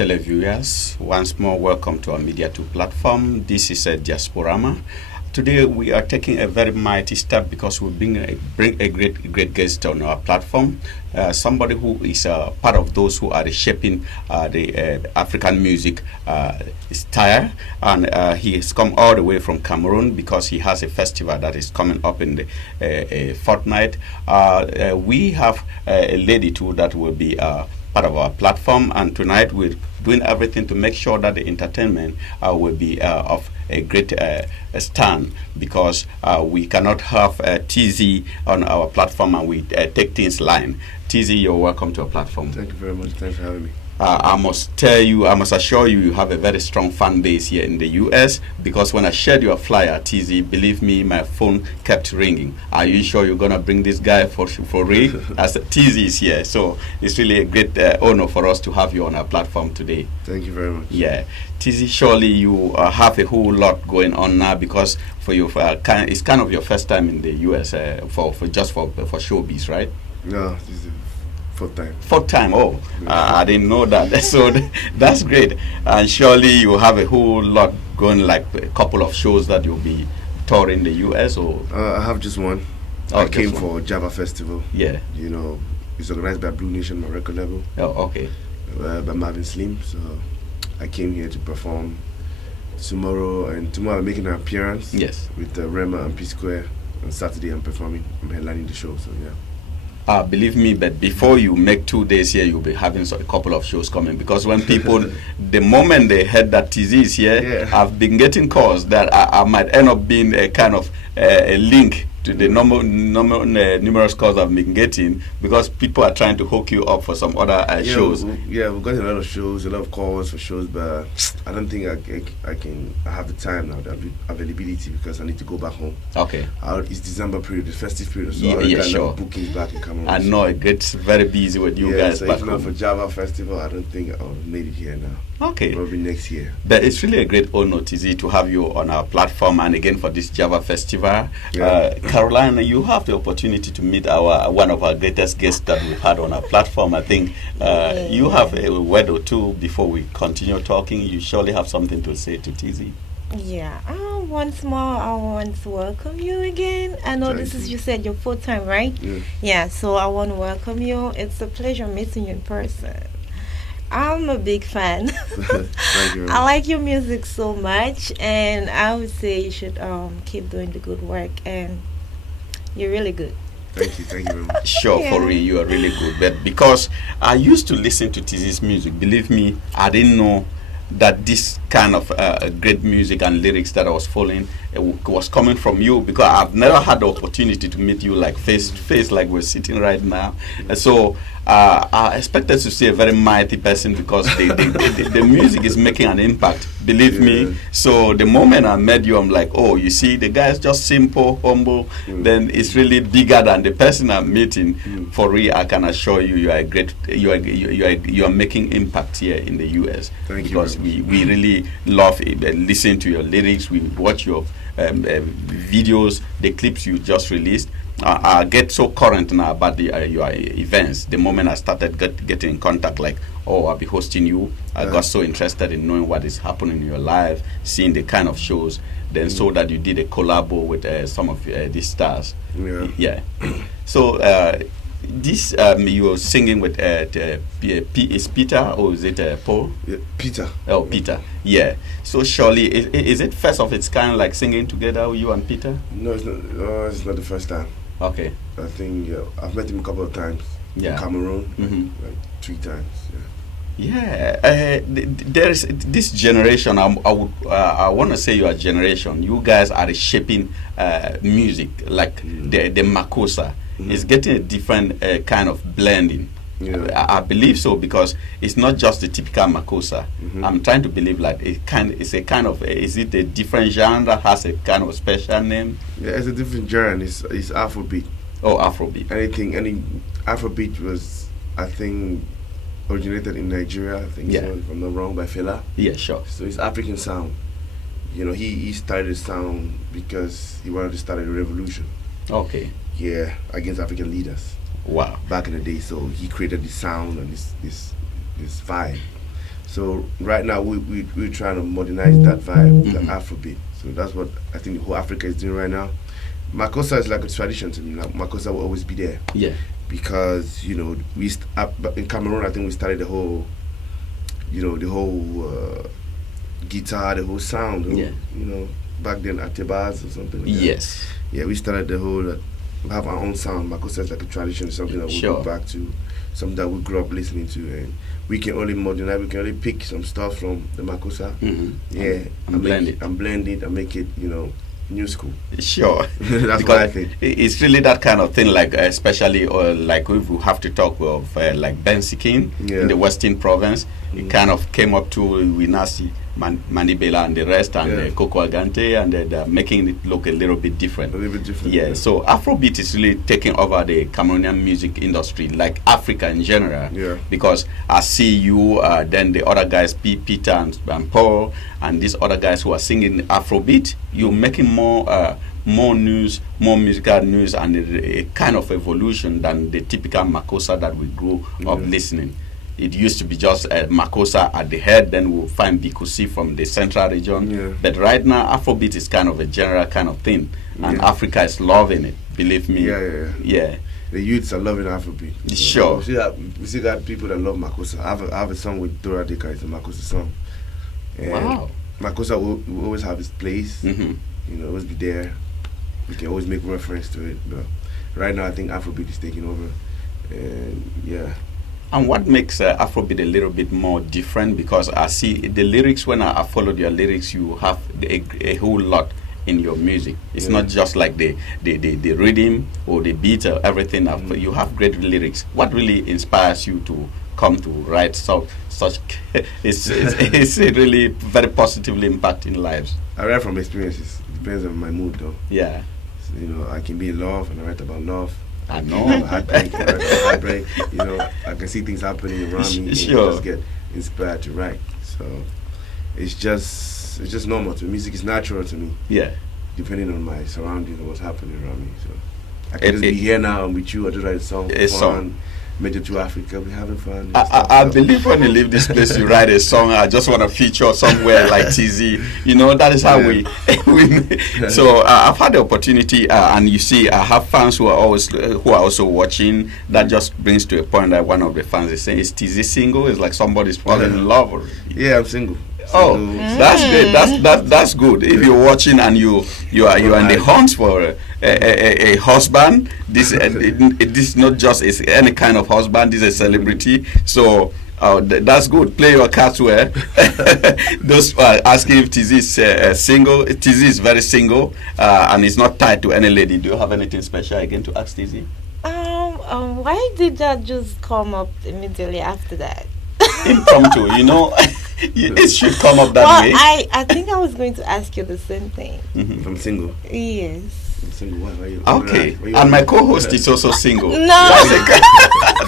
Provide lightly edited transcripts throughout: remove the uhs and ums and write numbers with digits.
televiewers. Once more, welcome to our Media2 platform. This is a Diasporama. Today, we are taking a very mighty step because we bring a great guest on our platform. Somebody who is part of those who are shaping the African music style, and he has come all the way from Cameroon because he has a festival that is coming up in the fortnight. We have a lady too that will be part of our platform, and tonight we're doing everything to make sure that the entertainment will be of a great stand, because we cannot have Tzy on our platform and we take things line. Tzy, you're welcome to our platform. Thank you very much. Thanks for having me. I must assure you, you have a very strong fan base here in the US, because when I shared your flyer, Tzy, believe me, my phone kept ringing. Are you sure you're going to bring this guy for real? As Tzy is here. So it's really a great honor for us to have you on our platform today. Thank you very much. Yeah. Tzy, surely you have a whole lot going on now, because for you, it's kind of your first time in the US for showbiz, right? No, this is fourth time. Fourth time, oh, I didn't know that. So that's great. And surely you have a whole lot going, like a couple of shows that you'll be touring the US, or? I have just one. I came for Java Festival. Yeah. You know, it's organized by Blue Nation, my record label. Oh, okay. By Marvin Slim. So I came here to perform tomorrow, and tomorrow I'm making an appearance. Yes. With Rema and P Square. On Saturday I'm performing. I'm headlining the show, so yeah. Believe me, but before you make 2 days here, you'll be having a couple of shows coming. Because when people, the moment they heard that Tzy is here, yeah. I've been getting calls that I might end up being a kind of a link to the numerous calls I've been getting, because people are trying to hook you up for some other shows. We've got a lot of shows, a lot of calls for shows, but I don't think I have the time now, the availability, because I need to go back home. Okay. It's December period, the festive period, so yeah, I sure. bookings back in Cameroon. I know it gets very busy with you guys. So back if not home. for Java Festival, I don't think I'll have made it here now. Okay. Probably next year. But it's really a great honor, Tzy, to have you on our platform, and again for this Java Festival. Yeah. Carolina, you have the opportunity to meet one of our greatest guests that we've had on our platform. I think you have a word or two before we continue talking. You surely have something to say to Tzy. Yeah. Once more, I want to welcome you again. I know you said your fourth time, right? Yeah. Yeah. So I want to welcome you. It's a pleasure meeting you in person. I'm a big fan. Thank you. I like your music so much, and I would say you should keep doing the good work, and you're really good. Thank you very much. Sure, Yeah. for real, you are really good. But because I used to listen to Tzy's music, believe me, I didn't know that this kind of great music and lyrics that I was following was coming from you, because I've never had the opportunity to meet you like face to face, like we're sitting right now. And so I expected to see a very mighty person, because the music is making an impact, believe me. So the moment I met you, I'm like, oh, you see, the guy is just simple, humble. Then it's really bigger than the person I'm meeting. For real, I can assure you, you are great. You are making impact here in the US. Thank you. Because we really love it, listening to your lyrics. We watch your videos, the clips you just released. I get so current now about your events. The moment I started getting in contact, like, oh, I'll be hosting you, I got so interested in knowing what is happening in your life, seeing the kind of shows. Then so that you did a collabo with some of these stars. Yeah. So this you were singing with is Peter, or is it Paul? Yeah, Peter. Oh, Peter. Yeah. So surely is it first of its kind, like singing together, you and Peter? No, it's not. It's not the first time. Okay. I think I've met him a couple of times. Yeah. In Cameroon, like 3 times. Yeah. Yeah, there is this generation. I want to say your generation. You guys are shaping music, like the Makossa. It's getting a different kind of blending. Yeah. I believe so, because it's not just the typical Makossa. I'm trying to believe like is it a different genre, has a kind of special name? Yeah, it's a different genre. It's Afrobeat. Oh, Afrobeat. Any Afrobeat was, I think, originated in Nigeria. I think so, if I'm not wrong, by Fela. Yeah, sure. So it's African sound. You know, he started the sound because he wanted to start a revolution. Okay. Yeah, against African leaders. Wow. Back in the day, so he created this sound and this vibe. So right now we're trying to modernize that vibe, the Mhm. Afrobeat. So that's what I think the whole Africa is doing right now. Makossa is like a tradition to me. Like Makossa will always be there Yeah. because in Cameroon I think we started the whole, the whole guitar, the whole sound. Yeah. Back then Atebas or something. Like Yes. that. Yeah, we started the whole. We have our own sound. Makossa is like a tradition, something that we Sure. go back to, something that we grew up listening to, and we can only modernize. We can only pick some stuff from the Makossa. Mhm. Yeah, And blend it. and blend it and make it, new school. Sure. That's Because what I think. it's really that kind of thing, like especially like if we have to talk of like Ben Sikin Yeah. in the Western Province, it Mhm. kind of came up to Winasi, Manibela and the rest, and Yeah. Coco Agante, and they're making it look a little bit different. A little bit different. Yeah, so Afrobeat is really taking over the Cameroonian music industry, like Africa in general. Yeah. Because I see you, then the other guys, Peter and Paul, and these other guys who are singing Afrobeat. You're making more news, more musical news, and a kind of evolution than the typical Makossa that we grew up listening. It used to be just Makossa at the head, then we'll find Bikusi from the central region. Yeah. But right now, Afrobeat is kind of a general kind of thing, and Yeah. Africa is loving it. Believe me. Yeah. The youths are loving Afrobeat. Sure. We still got people that love Makossa. I have a song with Dora Deka. It's a Makossa song. And Wow. Makossa will always have its place. Hmm. Always be there. We can always make reference to it. But right now, I think Afrobeat is taking over. And yeah. And what makes Afrobeat a little bit more different? Because I see the lyrics, when I followed your lyrics, you have a whole lot in your music. It's Yeah. not just like the rhythm or the beat or everything. You have great lyrics. What really inspires you to come to write such it's really very positively impacting lives? I write from experiences. It depends on my mood, though. Yeah. So, I can be in love and I write about love. I know. Heartbreak, I write about heartbreak. I can see things happening around me. Sure. And I just get inspired to write. So it's just normal to me. Music is natural to me, Yeah. depending on my surroundings and what's happening around me. So I can just be here now and with you. I just write a song for A fun. song. Media2africa, we're having fun. and I stuff. I believe when you leave this place, you write a song. I just want to feature somewhere like Tzy. That is how we. So I've had the opportunity, and you see, I have fans who are also watching. That just brings to a point that one of the fans is saying, "Is Tzy single?" It's like somebody's falling in love already. Yeah, I'm single. Oh, Single. that's great. That's good. If you're watching and you are in the hunt for a husband, this is not just any kind of husband. This is a celebrity. So that's good. Play your cards well. Those asking if Tzy is single. Tzy is very single and is not tied to any lady. Do you have anything special again to ask Tzy? Why did that just come up immediately after that? Impromptu, it should come up that Well, way. I think I was going to ask you the same thing. If I'm single. Yes. I'm single. Why you? Okay, why you- and my co-host is also single. No.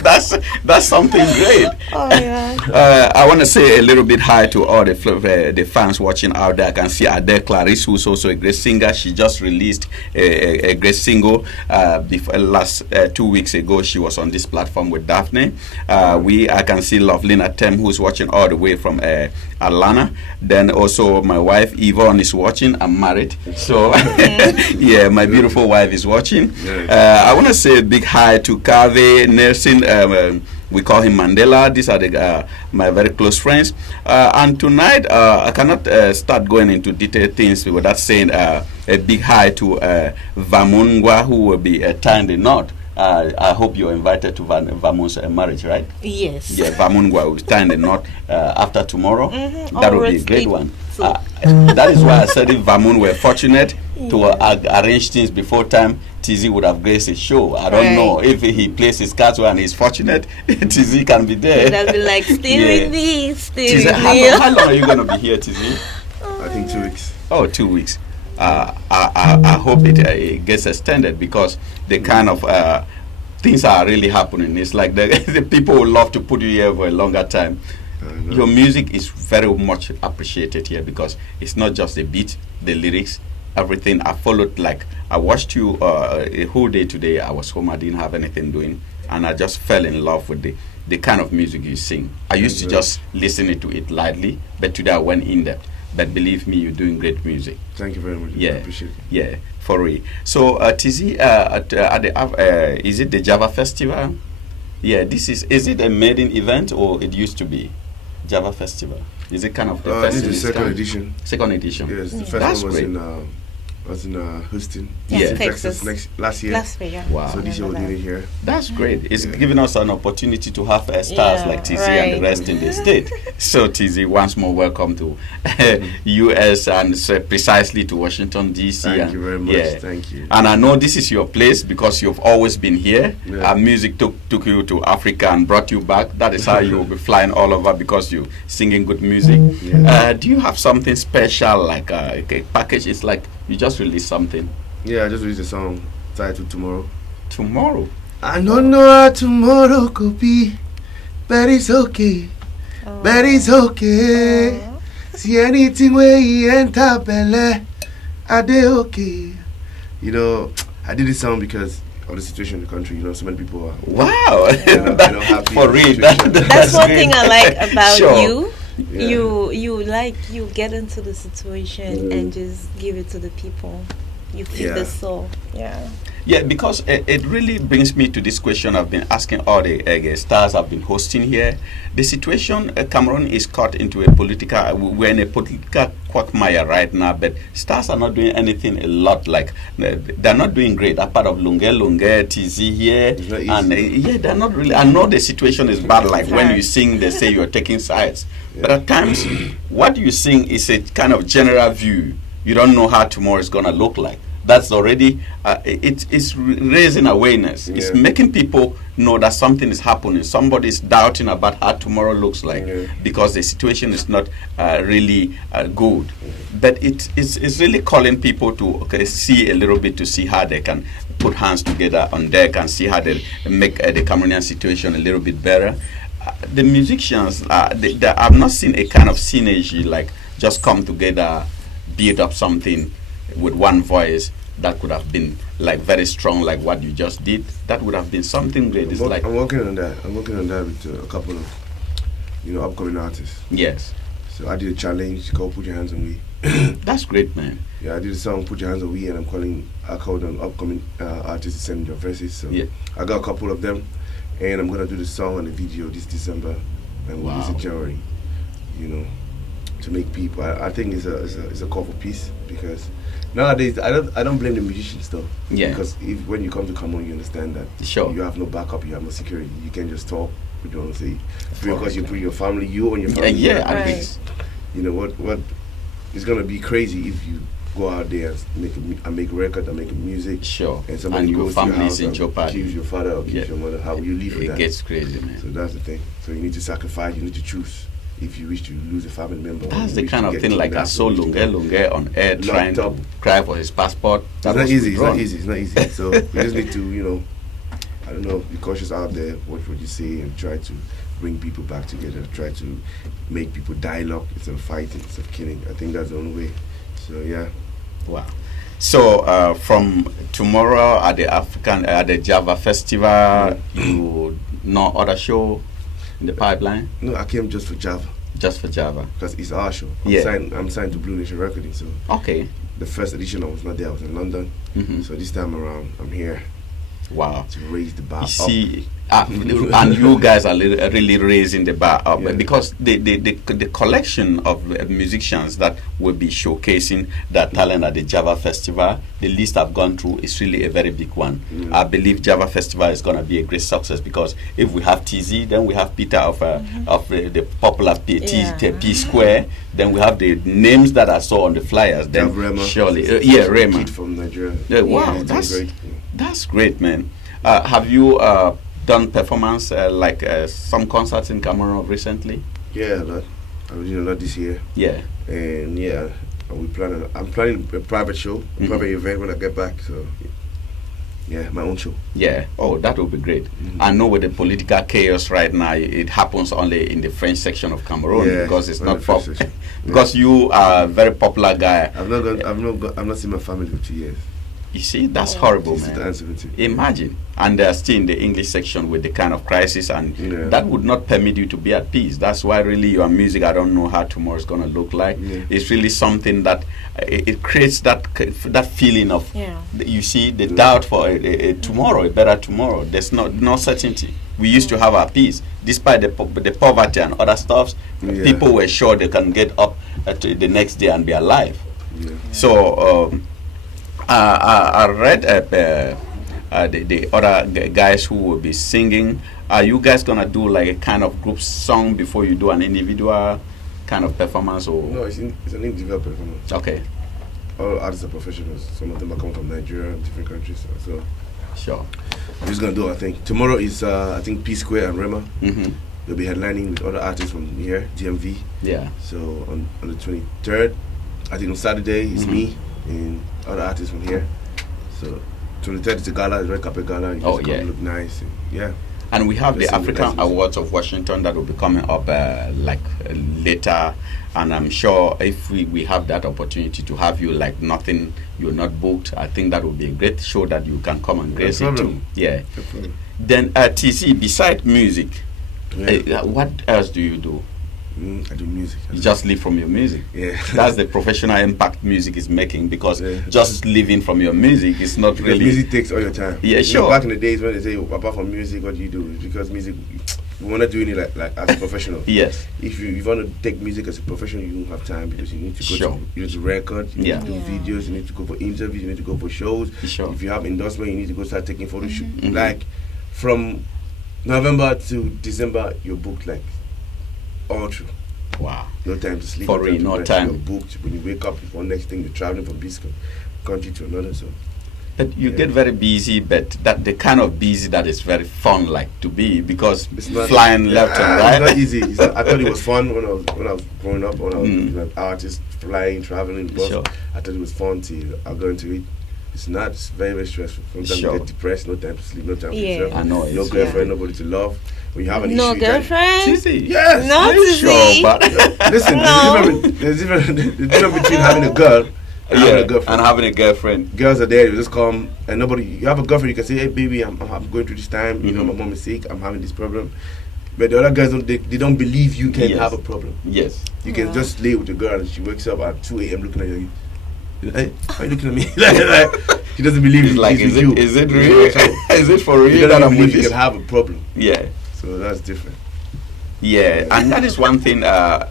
That's something great. Oh yeah. I want to say a little bit hi to all the fans watching out there. I can see Ade Clarice, who's also a great singer. She just released a great single. Last 2 weeks ago, she was on this platform with Daphne. I can see Lovelina Tem, who's watching all the way from Atlanta. Then also my wife Yvonne is watching. I'm married, so yeah, my beautiful wife is watching. I want to say a big hi to Kave Nelson. We call him Mandela. These are my very close friends. And tonight, I cannot start going into detailed things without saying a big hi to Vamungwa, who will be tying the knot. I hope you're invited to Vamun's marriage, right? Yes. Yeah, Vamungwa will tie the knot after tomorrow. Mm-hmm. That will be a great one. That is why I said if Vamun were fortunate to arrange things before time, Tzy would have graced his show. I don't know if he plays his cards well and he's fortunate, Tzy can be there. That'll be like, stay with me, stay Tzy, with me. how long are you going to be here, Tzy? I think 2 weeks. Oh, 2 weeks. I hope it gets extended because the kind of things are really happening. It's like the people would love to put you here for a longer time. Your music is very much appreciated here because it's not just the beat, the lyrics, everything. I followed, like I watched you a whole day today. I was home, I didn't have anything doing, and I just fell in love with the kind of music you sing. I used to just listen to it lightly, but today I went in depth. But believe me, you're doing great music. Thank you very much. Yeah, I appreciate it. Yeah, for real. So, Tzy, is it the Java Festival? Yeah, is it a maiden event or it used to be Java Festival? Is it kind of the This first is the second edition. Second edition. Yes, the first That's one great. was in Houston, Yeah, Texas, last year. Last year, yeah. Wow. So this year we're doing it here. That's great. It's giving us an opportunity to have stars like Tzy and the rest in the state. So Tzy, once more, welcome to U.S. and precisely to Washington D.C. Thank you very much. Yeah. Thank you. And I know this is your place because you've always been here. Yeah. Music took you to Africa and brought you back. That is how you will be flying all over because you singing good music. Yeah. Do you have something special like a package? It's like you just released something. Yeah, I just released a song titled Tomorrow. Tomorrow. I don't know how tomorrow could be, but it's okay. But it's okay. See anything where he enter belly, I dey okay. You know, I did this song because of the situation in the country. You know, so many people are Wow. happy For with the real. situation. That's one great. thing I like about Sure. you. Yeah. You get into the situation and just give it to the people. You feel the soul. Yeah. Yeah, because it really brings me to this question I've been asking all the stars I've been hosting here. The situation, Cameroon is caught into we're in a political quagmire right now, but stars are not doing anything a lot. Like, they're not doing great, apart of Lunge, Tzy here. And they're not really, I know the situation is bad, like when you sing, they say you're taking sides. But at times, what you sing is a kind of general view. You don't know how tomorrow is going to look like. That's already, it's raising awareness. Yeah. It's making people know that something is happening. Somebody is doubting about how tomorrow looks like because the situation is not really good. But it's really calling people to see a little bit, to see how they can put hands together on deck and see how they make the Cameroonian situation a little bit better. The musicians, I've not seen a kind of synergy, like just come together, build up something with one voice that could have been like very strong, like what you just did. That would have been something great. I'm working on that. I'm working on that with a couple of, upcoming artists. Yes. So I did a challenge called "Put Your Hands on We." That's great, man. Yeah, I did a song "Put Your Hands on We," and I called on upcoming artists to send their verses. So I got a couple of them, and I'm gonna do the song and the video this December, and we'll release it January. To make people. I think it's a call for peace, because nowadays I don't blame the musicians though. Yeah. Because when you come to Cameroon, you understand that you have no backup, you have no security, you can just talk. You don't say because you put your family, you and your family. You know what? It's gonna be crazy if you go out there and make a record and make music. Sure. And somebody your goes to your family house is in jeopardy. Accuse your father or accuse your mother. How will you live with that? It gets crazy, man. So that's the thing. So you need to sacrifice. You need to choose. If you wish to lose a family member, that's the kind of thing like I saw Lunge on air trying to cry for his passport. It's not easy. It's not easy. So we just need to, I don't know, be cautious out there. Watch what you say and try to bring people back together. Try to make people dialogue instead of fighting, instead of killing. I think that's the only way. So yeah. Wow. So from tomorrow at the Java Festival, you no other show in the pipeline? No, I came just for Java. Just for Java? Because it's our show. I'm signed to Blue Nation Recording, so the first edition I was not there, I was in London. So this time around I'm here. Wow. To raise the bar up. And you guys are really raising the bar up because the collection of musicians that will be showcasing their talent at the Java Festival, the list I've gone through is really a very big one. I believe Java Festival is going to be a great success because if we have Tzy, then we have Peter of the popular P Square, then we have the names that I saw on the flyers. Then Rema. Surely, Rema. Kid from Nigeria. Wow, that's great, man. Have you done performance like some concerts in Cameroon recently? Yeah, a lot. I'm doing a lot this year. Yeah. And I'm planning a private show, a private event when I get back. So yeah, my own show. Yeah. Oh, that would be great. I know with the political chaos right now, it happens only in the French section of Cameroon because it's not because you are a very popular guy. I've not seen my family for 2 years. You see, that's horrible, man. 2070. Imagine. And they're still in the English section with the kind of crisis, and that would not permit you to be at peace. That's why really your music, I don't know how tomorrow's going to look like. It's really something that it creates that feeling of, you see, the doubt for a tomorrow, a better tomorrow. There's no certainty. We used to have our peace. Despite the poverty and other stuffs, people were sure they can get up to the next day and be alive. So I read the other guys who will be singing. Are you guys gonna do like a kind of group song before you do an individual kind of performance? Or no, it's an individual performance. Okay. All artists are professionals. Some of them are coming from Nigeria and different countries. So sure. We're just gonna do our thing. Tomorrow is I think P Square and Rema. They'll be headlining with other artists from here, DMV. Yeah. So on the 23rd, I think on Saturday it's me and other artists from here. So 23rd is the gala, the red carpet gala. You just come look nice. And, and we have the African Awards of Washington that will be coming up later. And I'm sure if we have that opportunity to have you like nothing, you're not booked, I think that would be a great show that you can come and grace it too. Yeah. Then Tzy, besides music, what else do you do? I do music. You just live from your music. Yeah. That's the professional impact music is making, because just living from your music is not because really... music takes all your time. Yeah, sure. Back in the days when they say, apart from music, what do you do? It's because music, we're not doing it like as a professional. Yes. If you want to take music as a professional, you don't have time, because you need to go to record, you need to do videos, you need to go for interviews, you need to go for shows. Sure. If you have endorsement, you need to go start taking photo shoots. Like from November to December, you're booked like all through. Wow. No time to sleep. For real, no time. You're booked. When you wake up, one next thing you're traveling from this country to another. So. But you get very busy, but that the kind of busy that is very fun, like to be, because it's not flying left and right. It's not easy. I thought it was fun when I was growing up, when I was an artist, flying, traveling. Sure. I thought it was fun till I go into it. It's not. It's very, very stressful. Sometimes you get depressed. No time to sleep. No time for yourself. I know. No girlfriend. Nobody to love. When you have an issue, no girlfriend. Tzy. Yes. Not sure, but listen. There's difference between having a girl and having a girlfriend. And having a girlfriend. Girls are there. You just come and nobody. You have a girlfriend. You can say, "Hey, baby, I'm going through this time. You know, my mom is sick. I'm having this problem." But the other guys don't. They don't believe you can have a problem. Yes. You can just lay with a girl and she wakes up at 2 a.m. looking at you. Hey, why are you looking at me? like she doesn't believe it's like, is it real? Is it for real? You don't believe you can have a problem. Yeah. So that's different. Yeah, and that is one thing. Our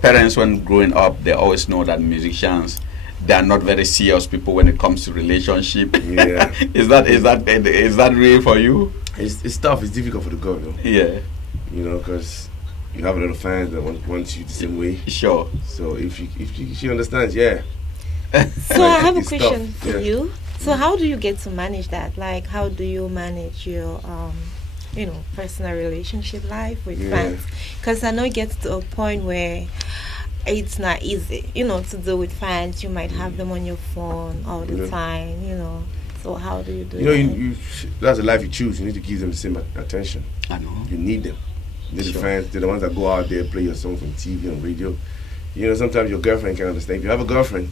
parents, when growing up, they always know that musicians, they are not very serious people when it comes to relationship. Yeah. Is that real for you? It's tough. It's difficult for the girl, though. Yeah. You know, because you have a lot of fans that want you the same way. Sure. So if she understands, yeah. So I have a question for you. So how do you get to manage that? Like, how do you manage your personal relationship life with fans? Because I know it gets to a point where it's not easy, to deal with fans. You might have them on your phone all the time, So how do you do that? That's the life you choose. You need to give them the same attention. I know. You need them. They're the fans. They're the ones that go out there, play your songs on TV and radio. Sometimes your girlfriend can understand. If you have a girlfriend,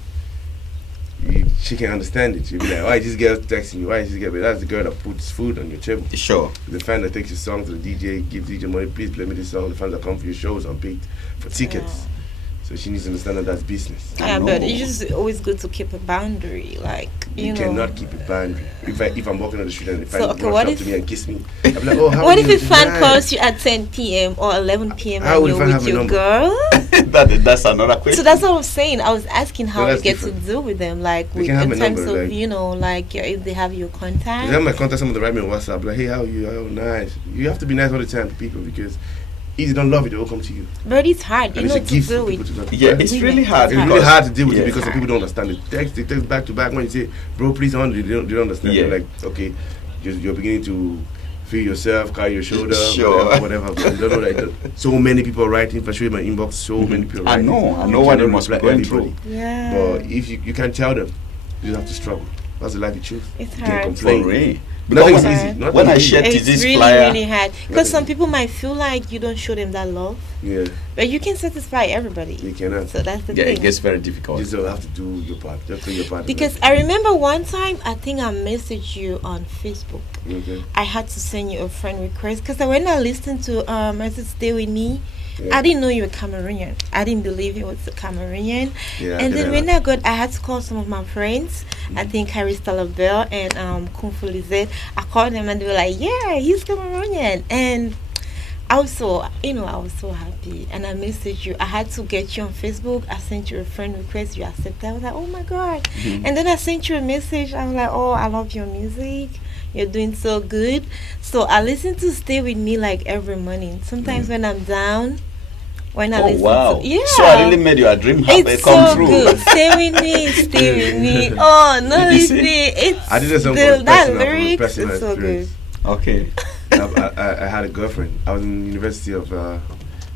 she can understand it. She'll be like, why is this girl texting you? Why is this girl? But that's the girl that puts food on your table. Sure. The fan that takes your song to the DJ, gives DJ money, please play me this song. The fans that come for your shows are paid for tickets. So she needs to understand that that's business. Yeah, but it's just always good to keep a boundary. Like, you cannot keep a boundary. If I'm walking on the street and the fan comes up to me and kiss me, I'm like, what if a fan calls you at 10 p.m. or 11 p.m. and you're with your girl? That's another question. So that's what I was saying. I was asking how you get to deal with them, like in terms of if they have your contact. They have my contact. Some of them write me on WhatsApp, like, hey, how are you? Oh, nice. You have to be nice all the time to people, because if they don't love you, they will come to you. But it's hard, to deal with. Yeah, it's really hard. It's really hard to deal with it because some people don't understand it. They text back to back when you say, bro, please, they don't understand. Yeah. They're like, okay, you're beginning to feel yourself, carry your shoulder, whatever. But you don't know that so many people are writing. If I show you my inbox, so many people are writing. I know what you must be going through. Yeah. But if you can't tell them, you have to struggle. That's the life you choose. It's you hard. can't complain. Nothing's easy. When I shared it's this really, flyer, really hard. Because some people might feel like you don't show them that love. Yeah. But you can satisfy everybody. You cannot. So that's the yeah, thing. it gets very difficult. You just have to do your part. Just do your part. Because I remember one time, I think I messaged you on Facebook. Okay. I had to send you a friend request because when I listened to Message Stay With Me, Yeah. I didn't know you were Cameroonian. I didn't believe you was a Cameroonian. Yeah, And then when I had to call some of my friends, I think Harry Stalabel and Kung Fu Lizette. I called them and they were like, yeah, he's Cameroonian. And I was so happy. And I messaged you. I had to get you on Facebook. I sent you a friend request. You accepted. I was like, oh my God. Mm-hmm. And then I sent you a message. I was like, oh, I love your music. You're doing so good. So I listen to Stay With Me like every morning. Sometimes when I'm down, when I listen to So I really made your dream happen. it's Come so true. good. Stay with me, stay with me. Oh no, You it's see? me. It's I did a song that from lyrics. personal It's so good. experience. Okay. I had a girlfriend. I was in the University of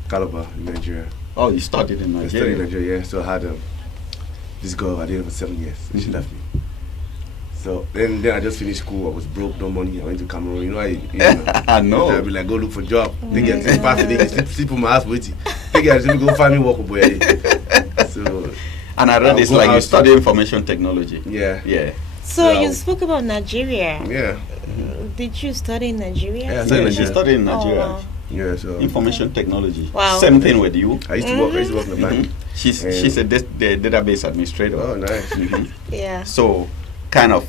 Calabar in Nigeria. Oh, you studied in I studied in Nigeria. Nigeria, yeah. So I had this girl I dated for 7 years, and she left me. So then I just finished school. I was broke, no money. I went to Cameroon. You know, I know. I'd be like, go look for a job. They get sleep on my ass with you. They get go find me work, boy. So. And I read it's like you study information technology. Yeah. Yeah. So you spoke about Nigeria. Yeah. Did you study in Nigeria? Yeah, I Yeah, studied in she Nigeria. studied in Nigeria. Oh, wow. Yeah, so Information technology. Wow. Same thing with you. I used to work. I used to work in the bank. She's a the database administrator. Oh, nice. Yeah. So, kind of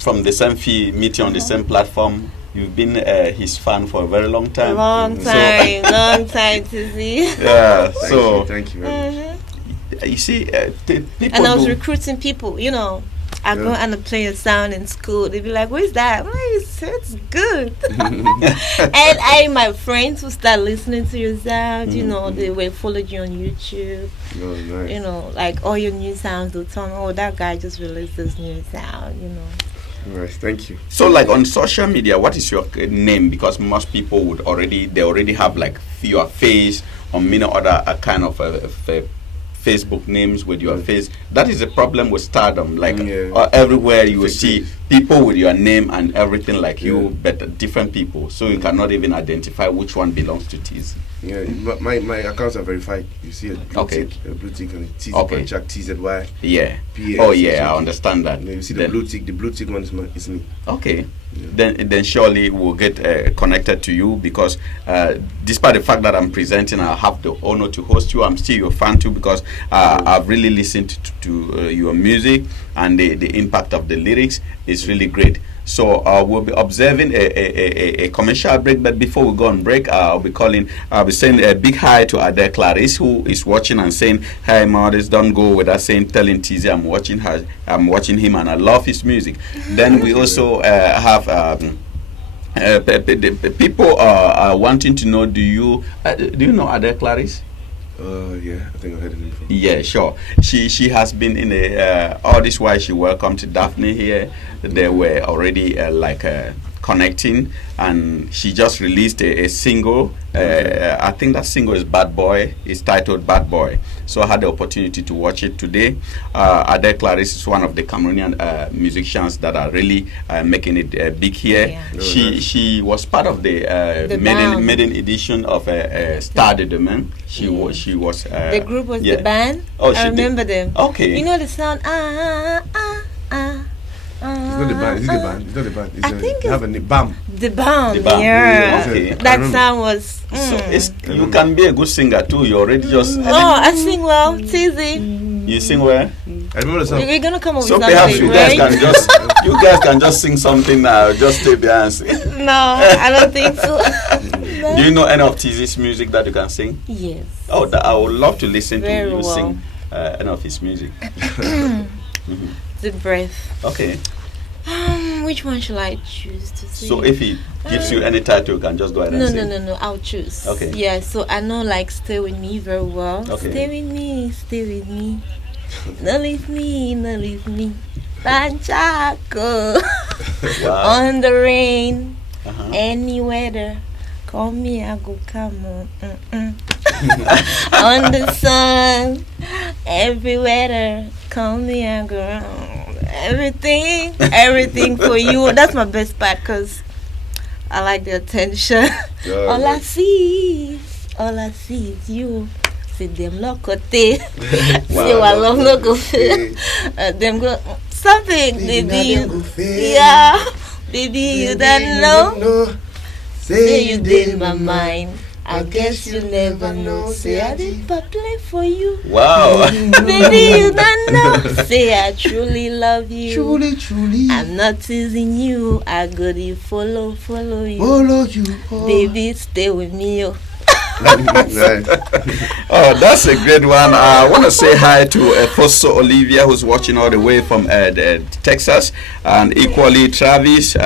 from the same fee, meeting on the same platform. You've been his fan for a very long time. Long time to see. Yeah. Thank you very much. You see, people. And I was recruiting people, you know. I go and play a sound in school. They'd be like, "What's that?" I'm like, it's good. And my friends would start listening to your sound. You know, they will follow you on YouTube. Oh, nice. You know, like all your new sounds. They'll tell me, "Oh, that guy just released this new sound." You know. Nice, thank you. So, like on social media, what is your name? Because most people would already have like your face or many other kind of Facebook names with your face. That is a problem with stardom. Like everywhere you will see people with your name and everything like you, but different people. So you cannot even identify which one belongs to Tzy. Yeah, my accounts are verified. You see a blue tick on it. Tzy Panchat, TZY. Yeah. PA, oh yeah, I understand that. Yeah, you see the blue tick. The blue tick one is me. Okay. Yeah. Then surely we'll get connected to you because despite the fact that I'm presenting, I have the honor to host you. I'm still your fan too because I've really listened to your music and the impact of the lyrics is really great. So we'll be observing a commercial break, but before we go on break, I'll be saying a big hi to Ade Clarice who is watching and saying, "Hey, Modest, don't go without telling Tzy I'm watching him and I love his music." Then we also have people are wanting to know, do you know Ade Clarice? Yeah, I think I heard it before. Yeah, sure. She has been in all this while she welcomed Daphne here. They were already connecting, and she just released a single. I think that single is Bad Boy. It's titled Bad Boy. So I had the opportunity to watch it today. Ade Clarice is one of the Cameroonian musicians that are really making it big here. Yeah. She was part of the maiden edition of Star de Demain. She was. The group was the band. Oh, I remember them. Okay. You know the sound. It's not the band. Is it the band? It's not the band. I think it's a BAM. The BAM. Yeah. Okay. That sound was. So you can be a good singer too. You already just. I sing well. Tzy. You sing well. I remember the song. We're gonna come up so with something. Perhaps you guys can just sing something now. Just stay behind and sing. No, I don't think so. No. Do you know any of Tzy's music that you can sing? Yes. Oh, I would love to listen to you well. sing any of his music. The breath. Okay. Which one should I choose to sing? So if he gives you any title, you can just go ahead and sing. No. I'll choose. Okay. Yeah. So I know Stay With Me very well. Okay. Stay with me. No leave me. Panchako. Wow. On the rain, any weather. Call me, I go come on. On the sun, every weather. Call me, I go. everything for you. That's my best part because I like the attention. All I see is you. See them locote. See what love locote. Them go something, baby. Yeah, baby, you don't know. Say you did my mind. I guess you never know. Say I did play for you. Wow. Baby, you don't know. Say I truly love you. Truly. I'm not teasing you. I got you follow you. Follow you. Oh. Baby, stay with me. Oh, that's a great one. I want to say hi to Fosso Olivia, who's watching all the way from Texas, and equally Travis.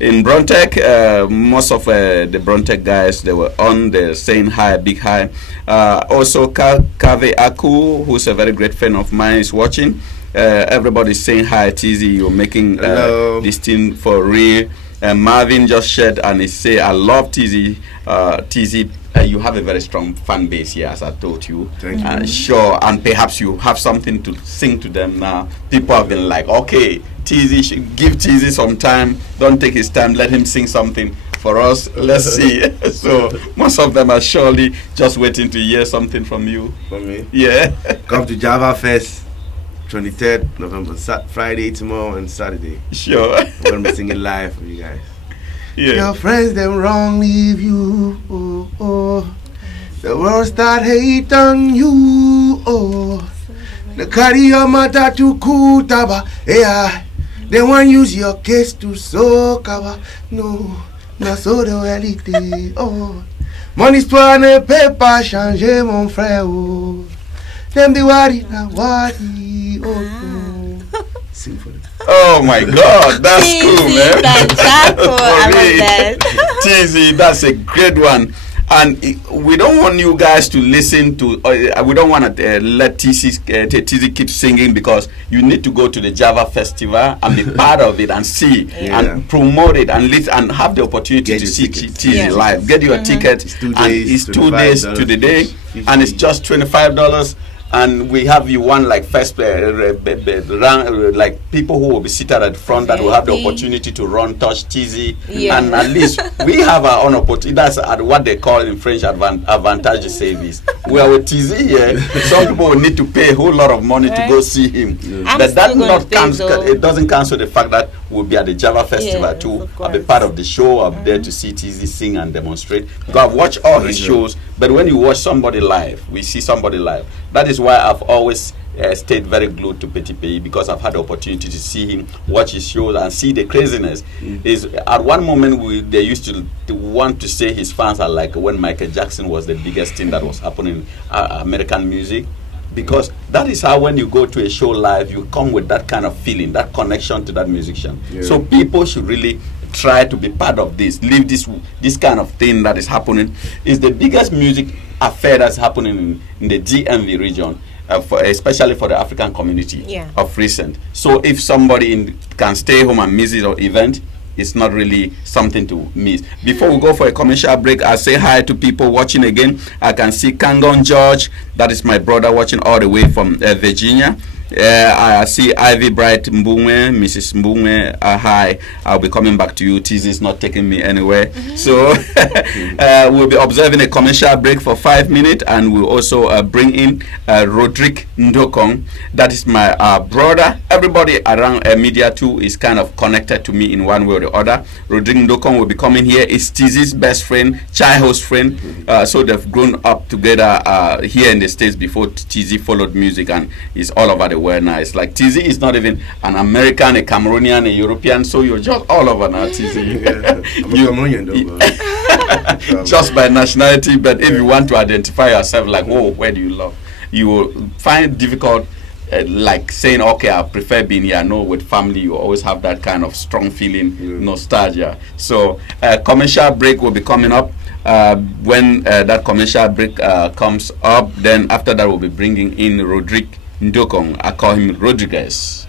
In Brontech, most of the Brontech guys, they were on there saying hi, big hi. Also, Kave Aku, who's a very great friend of mine, is watching. Everybody's saying hi, Tzy, you're making this thing for real. Marvin just shared and he say, I love Tzy. Tzy, you have a very strong fan base here, as I told you. Thank you. Sure, and perhaps you have something to sing to them now. People have been like, okay, Tzy, give Tzy some time. Don't take his time. Let him sing something for us. Let's see. So most of them are surely just waiting to hear something from you. From me? Yeah. Come to Java Fest, 23rd November, Friday, tomorrow, and Saturday. Sure. We're gonna be singing live for you guys. Yeah. Your friends them wrong leave you. Oh, oh. The world start hate on you. Oh. They carry your matter to Kutaba. Yeah. They want use your case to soak our. No. Not so the reality. Oh. Money spoil and paper changer mon frère. Oh. Them be worry na worry. Oh no. Sing for them. Oh my God, that's cool, man. I love that. Tzy, that's a great one. And we don't want you guys to listen to. We don't want to let Tzy keep singing, because you need to go to the Java Festival and be part of it and see and promote it and and have the opportunity to see Tzy live. Get your ticket. It's 2 days. It's 2 days to the day, and it's just $25. And we have you one like first round, like people who will be seated at the front that will have the opportunity to run, touch Tzy, and at least we have our own opportunity. That's what they call in French advantage service. We are with Tzy here. Some people will need to pay a whole lot of money to go see him, but that it doesn't cancel the fact that we'll be at the Java Festival too. I'll be part of the show. I'll be there to see Tzy sing and demonstrate. Because I've watched all his shows, but when you watch somebody live, we see somebody live. That is why I've always stayed very glued to Petit Pays, because I've had the opportunity to see him, watch his shows, and see the craziness. Is at one moment they used to want to say his fans are like when Michael Jackson was the biggest thing that was happening in American music, because that is how when you go to a show live, you come with that kind of feeling, that connection to that musician. So people should really try to be part of this, live this kind of thing that is happening. Is the biggest music affair that's happening in the DMV region, especially for the African community of recent. So if somebody can stay home and miss it or event, it's not really something to miss. Before we go for a commercial break, I'll say hi to people watching again. I can see Kangon George, that is my brother watching all the way from Virginia. I see Ivy Bright Mbungwe, Mrs. Mbungwe. Hi, I'll be coming back to you. Tzy is not taking me anywhere. So we'll be observing a commercial break for 5 minutes, and we'll also bring in Rodrigue Ndokong. That is my brother. Everybody around Media2 is kind of connected to me in one way or the other. Rodrigue Ndokong will be coming here. It's Tzy's best friend, childhood friend. So they've grown up together here in the States before Tzy followed music, and it's all over the world now. It's like Tzy is not even an American, a Cameroonian, a European, so you're just all over now, Tzy. I'm a Cameroonian though, just by nationality, but if you want to identify yourself like, oh, where do you love? You will find it difficult, like saying, okay, I prefer being here. No, with family, you always have that kind of strong feeling, nostalgia. So commercial break will be coming up. When that commercial break comes up, then after that we'll be bringing in Rodrigue Ndokong. I call him Rodriguez.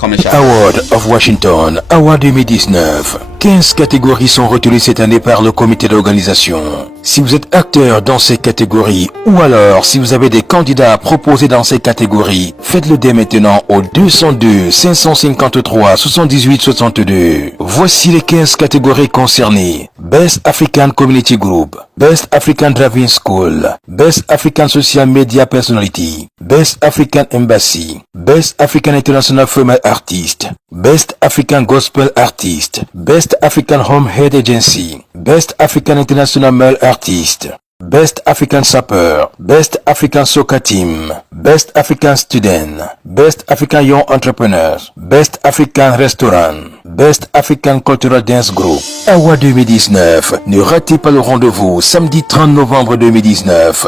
Award of Washington, Award 2019. 15 catégories sont retenues cette année par le comité d'organisation. Si vous êtes acteur dans ces catégories ou alors si vous avez des candidats à proposer dans ces catégories, faites-le dès maintenant au 202 553 78 62. Voici les 15 catégories concernées. Best African Community Group, Best African Driving School, Best African Social Media Personality, Best African Embassy, Best African International Female Artist, Best African Gospel Artist, Best African Home Head Agency, Best African International Male Artist, Best African Sapper, Best African Soccer Team, Best African Student, Best African Young Entrepreneurs, Best African Restaurant, Best African Cultural Dance Group. Award 2019. Ne ratez pas le rendez-vous samedi 30 novembre 2019.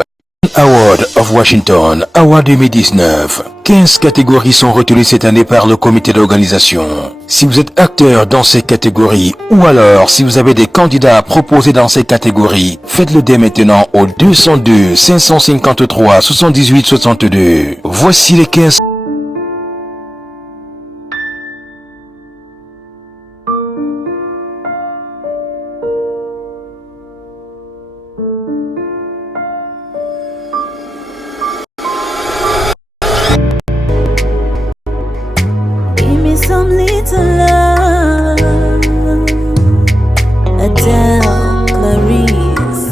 Award of Washington, Award 2019. 15 catégories sont retenues cette année par le comité d'organisation. Si vous êtes acteur dans ces catégories ou alors si vous avez des candidats à proposer dans ces catégories, faites-le dès maintenant au 202 553 78 62. Voici les 15. Some little love, Adele, Clarice.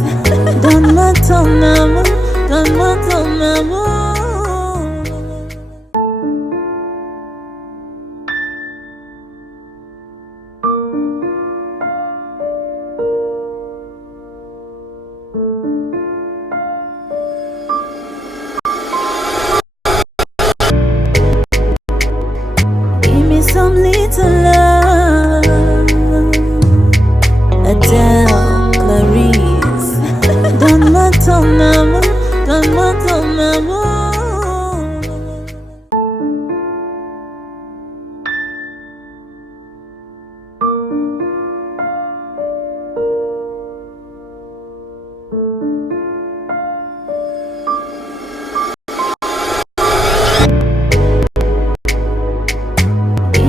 Donne-moi ton amour, donne-moi ton amour. Some little love, Adele, Clarice. Donne-moi ton amour, donne-moi ton amour.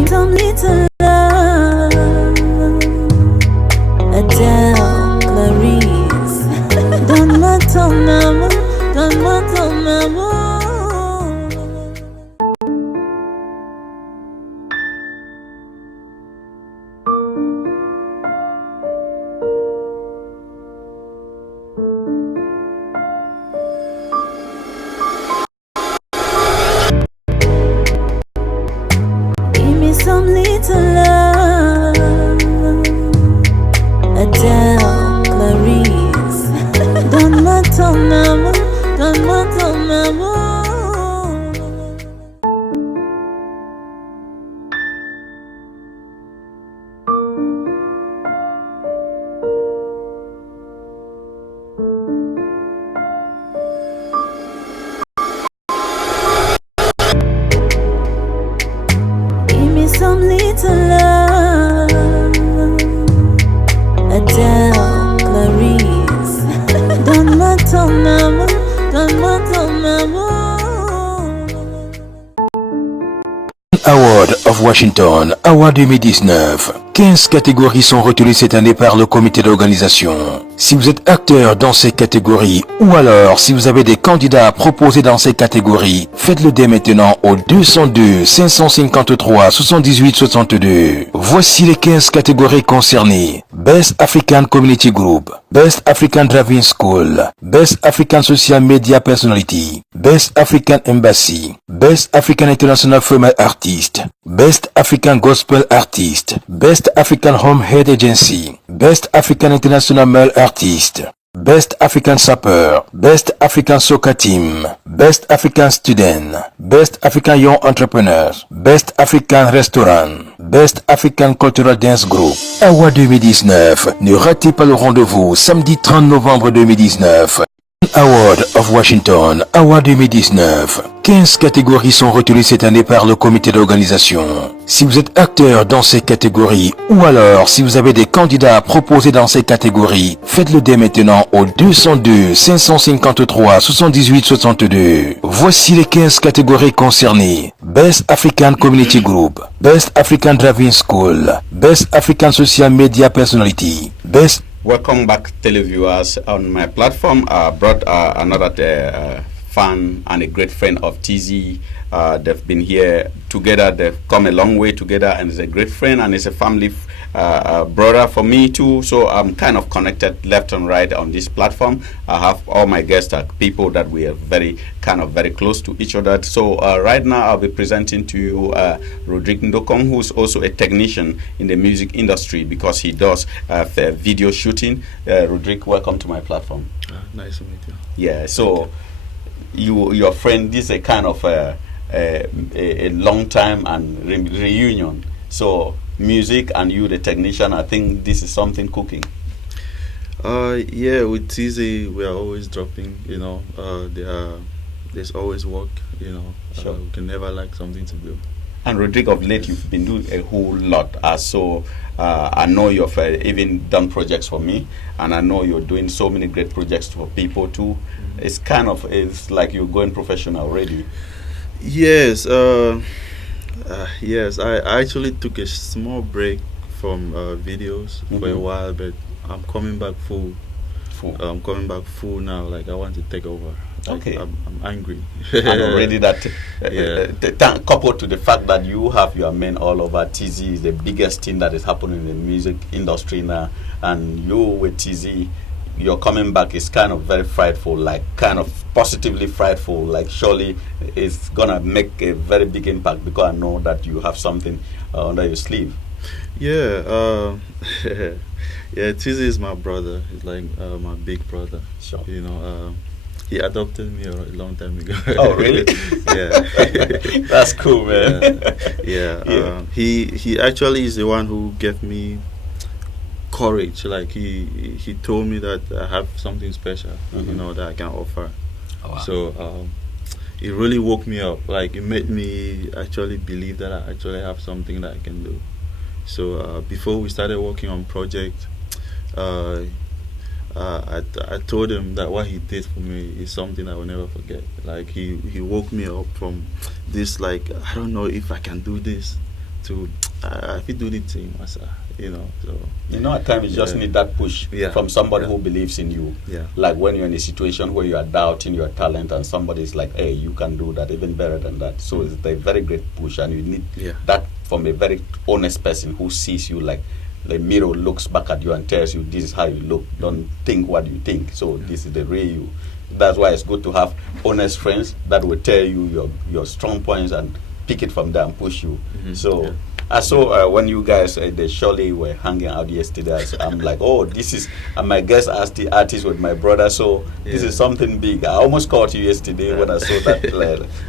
Some little love, Adele, Clarice. Donne-moi ton amour, donne-moi ton amour. Some little love, Adele, Clarice. Donne-moi ton amour, donne-moi ton amour. Some little love, Adele, Clarice. Donne-moi ton amour, donne-moi ton amour. Award of Washington, Award 2019. 15 catégories sont retenues cette année par le comité d'organisation. Si vous êtes acteur dans ces catégories ou alors si vous avez des candidats à proposer dans ces catégories, faites-le dès maintenant au 202 553 78 62. Voici les 15 catégories concernées. Best African Community Group, Best African Driving School, Best African Social Media Personality, Best African Embassy, Best African International Female Artist, Best African Gospel Artist, Best African Home Head Agency, Best African International Male Artist, Best African Sapper, Best African Soccer Team, Best African Student, Best African Young Entrepreneurs, Best African Restaurant, Best African Cultural Dance Group. Award 2019. Ne ratez pas le rendez-vous samedi 30 novembre 2019. Award of Washington, Award 2019. 15 catégories sont retenues cette année par le comité d'organisation. Si vous êtes acteur dans ces catégories ou alors si vous avez des candidats à proposer dans ces catégories, faites-le dès maintenant au 202 553 78 62. Voici les 15 catégories concernées. Best African Community Group, Best African Driving School, Best African Social Media Personality, Best Welcome back, televiewers. On my platform, I brought another fan and a great friend of Tzy. They've been here together. They've come a long way together, and he's a great friend, and he's a family brother for me too. So I'm kind of connected left and right on this platform. I have all my guests are people that we are very close to each other. So right now I'll be presenting to you Rodrigue Ndokong, who's also a technician in the music industry because he does video shooting. Rodrigue, welcome to my platform. Nice to meet you. Yeah. So your friend, this is a kind of a long time and reunion. So music and you, the technician, I think this is something cooking. Yeah, with Tzy, we are always dropping. There's always work. Sure. We can never lack something to do. And Rodrigue, of late, you've been doing a whole lot. So I know you've even done projects for me, and I know you're doing so many great projects for people too. Mm-hmm. It's like you're going professional already. Yes. Yes. I actually took a small break from videos for a while, but I'm coming back full. I'm coming back full now. Like I want to take over. Okay. I'm angry. And already that, coupled to the fact that you have your men all over, Tzy is the biggest thing that is happening in the music industry now, and you with Tzy, your coming back is kind of very frightful, like kind of positively frightful, like surely it's gonna make a very big impact because I know that you have something under your sleeve. Yeah, yeah, Tzy is my brother. He's like my big brother. Sure. He adopted me a long time ago. Oh, really? Yeah. That's cool, man. Yeah. He actually is the one who gave me courage. Like he told me that I have something special, that I can offer. Oh, wow. So it really woke me up. Like it made me actually believe that I actually have something that I can do. So before we started working on project, I told him that what he did for me is something I will never forget. Like he woke me up from this, like I don't know if I can do this, to I could do the thing myself. So at times you just need that push from somebody who believes in you. Yeah. Like when you're in a situation where you are doubting your talent and somebody's like, hey, you can do that, even better than that. So it's a very great push, and you need that from a very honest person who sees you like the mirror looks back at you and tells you this is how you look. Don't think what you think. So this is the real you. That's why it's good to have honest friends that will tell you your strong points and pick it from there and push you. Mm-hmm. So I saw when you guys they surely were hanging out yesterday. I'm like, oh, this is my guest as the artist with my brother. So this is something big. I almost called you yesterday when I saw that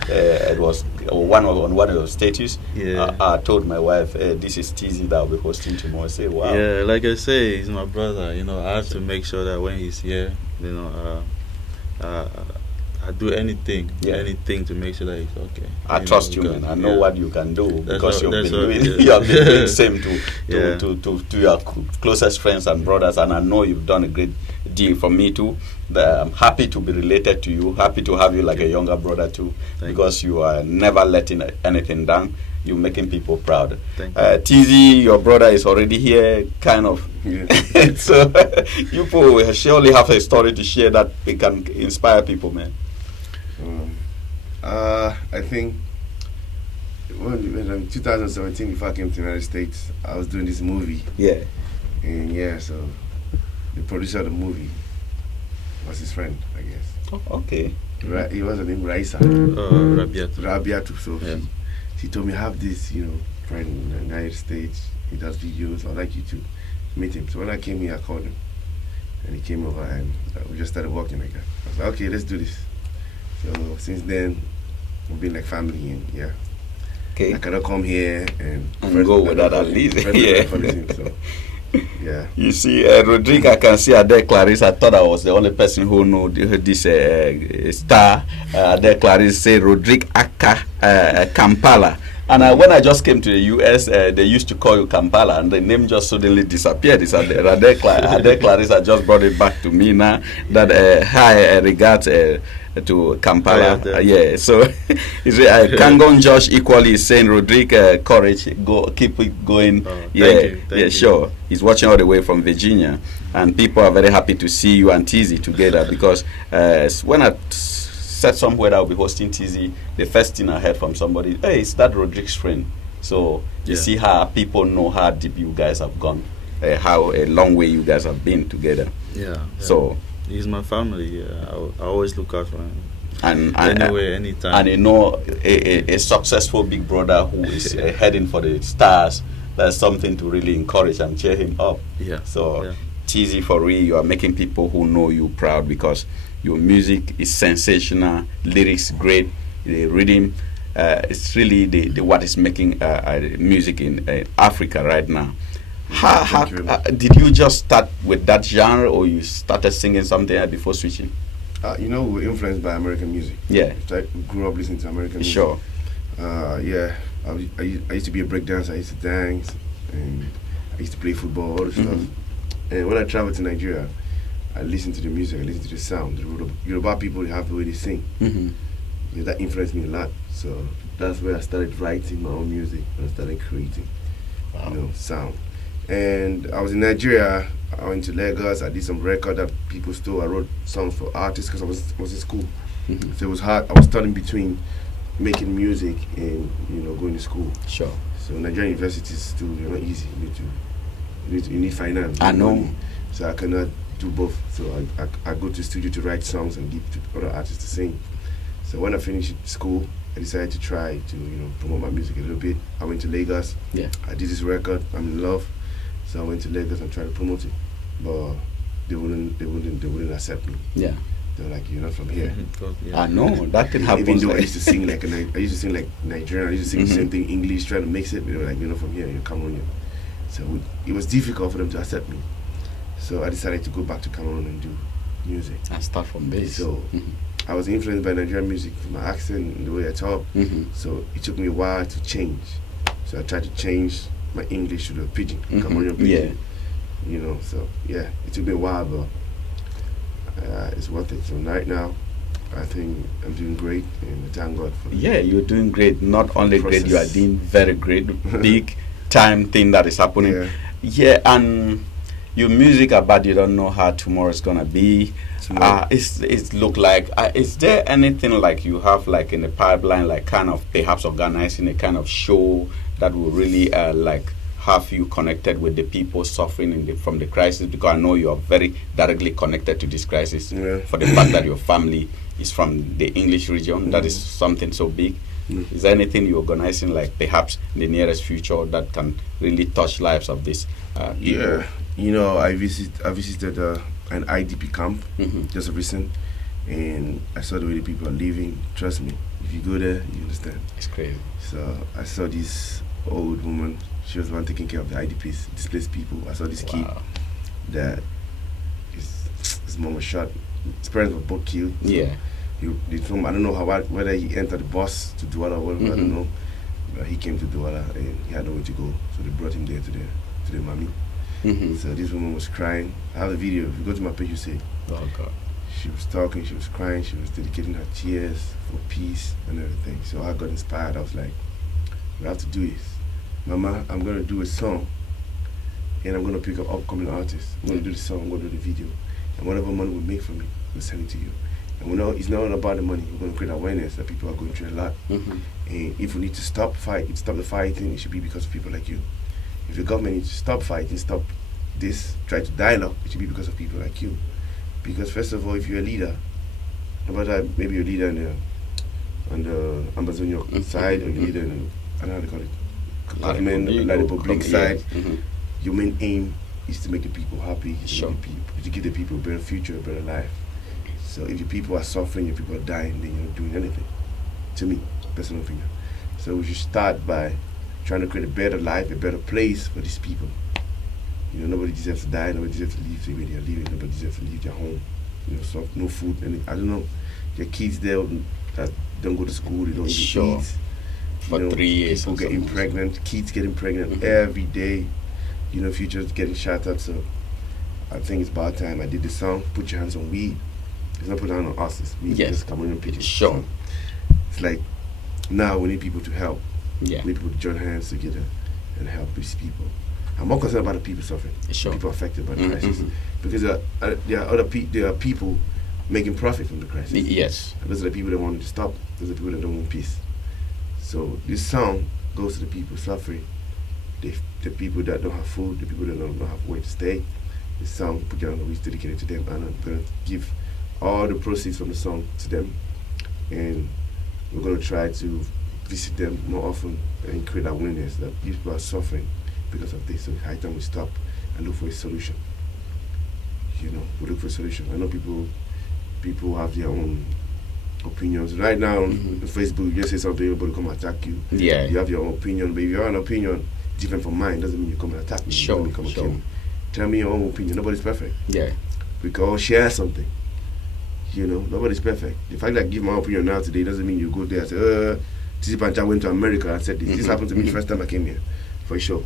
it was on one of your statues. Yeah. I told my wife, this is Tzy that I'll be hosting tomorrow. I say, wow. Yeah, like I say, he's my brother. I have to make sure that when he's here, I do anything to make sure that he's okay. I trust you, man. I know what you can do because you have been doing the same to your closest friends and brothers, and I know you've done a great deal for me too. I'm happy to be related to you. Happy to have you like a younger brother too, because you are never letting anything down. You're making people proud. Tzy, your brother is already here, kind of. Yeah. So you will surely have a story to share that it can inspire people, man. I think in 2017, before I came to the United States, I was doing this movie. Yeah. And so the producer of the movie was his friend, I guess. Oh, okay. Right, he was named Raisa. Rabiatu. So he told me, I have this, friend in the United States. He does videos. I'd like you to meet him. So when I came here, I called him. And he came over and we just started walking like that. I was like, okay, let's do this. So since then, we've been like family, and okay. I cannot come here and go without at least. So, yeah. You see, Rodrigue, I can see Ade Clarice. I thought I was the only person who knew this star. Ade Clarice say Rodrigue Aka Kampala. And when I just came to the US, they used to call you Kampala, and the name just suddenly disappeared. It's Ade Clarissa just brought it back to me now. That hi, regards to Kampala. Yeah, so Kangon Josh equally is saying, Rodrigue, courage, keep it going. Thank you. Sure. He's watching all the way from Virginia, and people are very happy to see you and Tzy together because when I said somewhere that I'll be hosting Tzy, the first thing I heard from somebody, hey, it's that Rodrigue's friend. So you see how people know how deep you guys have gone, how a long way you guys have been together. Yeah. So he's my family. I always look out for him. And anyway, anytime. And you know, a successful big brother who is heading for the stars, that's something to really encourage and cheer him up. Yeah. So Tzy, for real, you are making people who know you proud because your music is sensational, lyrics great, the rhythm. It's really the what is making music in Africa right now. How did you just start with that genre, or you started singing something before switching? We were influenced by American music. Yeah. We grew up listening to American music. Sure. I used to be a breakdancer. I used to dance, and I used to play football, all the stuff. And when I traveled to Nigeria, I listened to the music, I listened to the sound. The Yoruba people, they have the way they sing. That influenced me a lot. So that's where I started writing my own music and I started creating, sound. And I was in Nigeria. I went to Lagos. I did some record that people stole. I wrote songs for artists because I was in school. So it was hard. I was studying between making music and going to school. Sure. So Nigerian universities still not easy. You need finance. I know. Money. So I cannot do both. So I go to the studio to write songs and give to other artists to sing. So when I finished school, I decided to try to promote my music a little bit. I went to Lagos. Yeah. I did this record. I'm in love. So I went to Lagos and tried to promote it, but they wouldn't accept me. Yeah. They were like, you're not from here. I know that can happen. Even though I used to sing like Nigerian, I used to sing the same thing English, trying to mix it. They were like, you're not from here. You're Cameroonian. So it was difficult for them to accept me. So I decided to go back to Cameroon and do music. And start from base. So I was influenced by Nigerian music, from my accent and the way I talk. So it took me a while to change. So I tried to change my English to the pidgin, Cameroonian pidgin. Yeah. It took me a while, but it's worth it. So right now, I think I'm doing great, and I thank God for Yeah, you're doing great. Not only great, you are doing very great, big time thing that is happening. Yeah, and your music about you don't know how tomorrow is gonna be. It's look like. Is there anything like you have like in the pipeline, like kind of perhaps organizing a kind of show that will really like have you connected with the people suffering from the crisis? Because I know you are very directly connected to this crisis for the fact that your family is from the English region. That is something so big. Is there anything you're organizing like perhaps in the nearest future that can really touch lives of these people? Yeah, I visited an IDP camp just recent, and I saw the way the people are living. Trust me, if you go there, you understand. It's crazy. So I saw this old woman. She was the one taking care of the IDPs, displaced people. I saw this kid that his mom was shot. His parents were both killed. Yeah. I don't know whether he entered the bus to Douala or whatever. I don't know. But he came to Douala and he had nowhere to go, so they brought him there to the mommy. So this woman was crying. I have a video. If you go to my page, you see. Oh God. She was talking. She was crying. She was dedicating her tears for peace and everything. So I got inspired. I was like, we have to do this. Mama, I'm gonna do a song, and I'm gonna pick up upcoming artists. I'm gonna do the song. I'm gonna do the video, and whatever money we make from it, we'll send it to you. And it's not all about the money. We're gonna create awareness that people are going through a lot. And if we need to stop the fighting, it should be because of people like you. If the government needs to stop fighting, stop this, try to dialogue, it should be because of people like you. Because first of all, if you're a leader, maybe you're a leader on the Amazonian side, or you're a leader in I don't know how to call it, government, like the public side, your main aim is to make the people happy, to give the people a better future, a better life. So if your people are suffering, your people are dying, then you're not doing anything. To me, personal opinion. So we should start by trying to create a better life, a better place for these people. Nobody deserves to die, nobody deserves to leave the way they are living, nobody deserves to leave their home. So no food, and I don't know, their kids there that don't go to school, they don't eat. For 3 years. People getting pregnant, kids getting pregnant every day. Futures getting shattered. So I think it's about time I did the song. Put your hands on we. It's not put your hands on us. It's we. Yes. Just Cameroonian people. Sure. So it's like now we need people to help. Yeah. We need people to join hands together and help these people. I'm more concerned about the people suffering. Sure. The people affected by the crisis. Because there are people making profit from the crisis. Yes. And those are the people that want it to stop. Those are the people that don't want peace. So this song goes to the people suffering, the people that don't have food, the people that don't have where to stay. This song, Put Your Hands on We, is dedicated to them, and I'm going to give all the proceeds from the song to them. And we're going to try to visit them more often and create awareness that people are suffering because of this. So it's high time we stop and look for a solution. We look for a solution. I know people have their own opinions. Right now on Facebook, you just say something, everybody come attack you. Yeah. You have your own opinion, but if you have an opinion different from mine, doesn't mean you come and attack me. Sure, You come and sure. kill me. Tell me your own opinion. Nobody's perfect. Yeah. We can all share something. Nobody's perfect. The fact that I give my opinion now today doesn't mean you go there and say, Tzy Panchat went to America and said this. This happened to me the first time I came here for a show.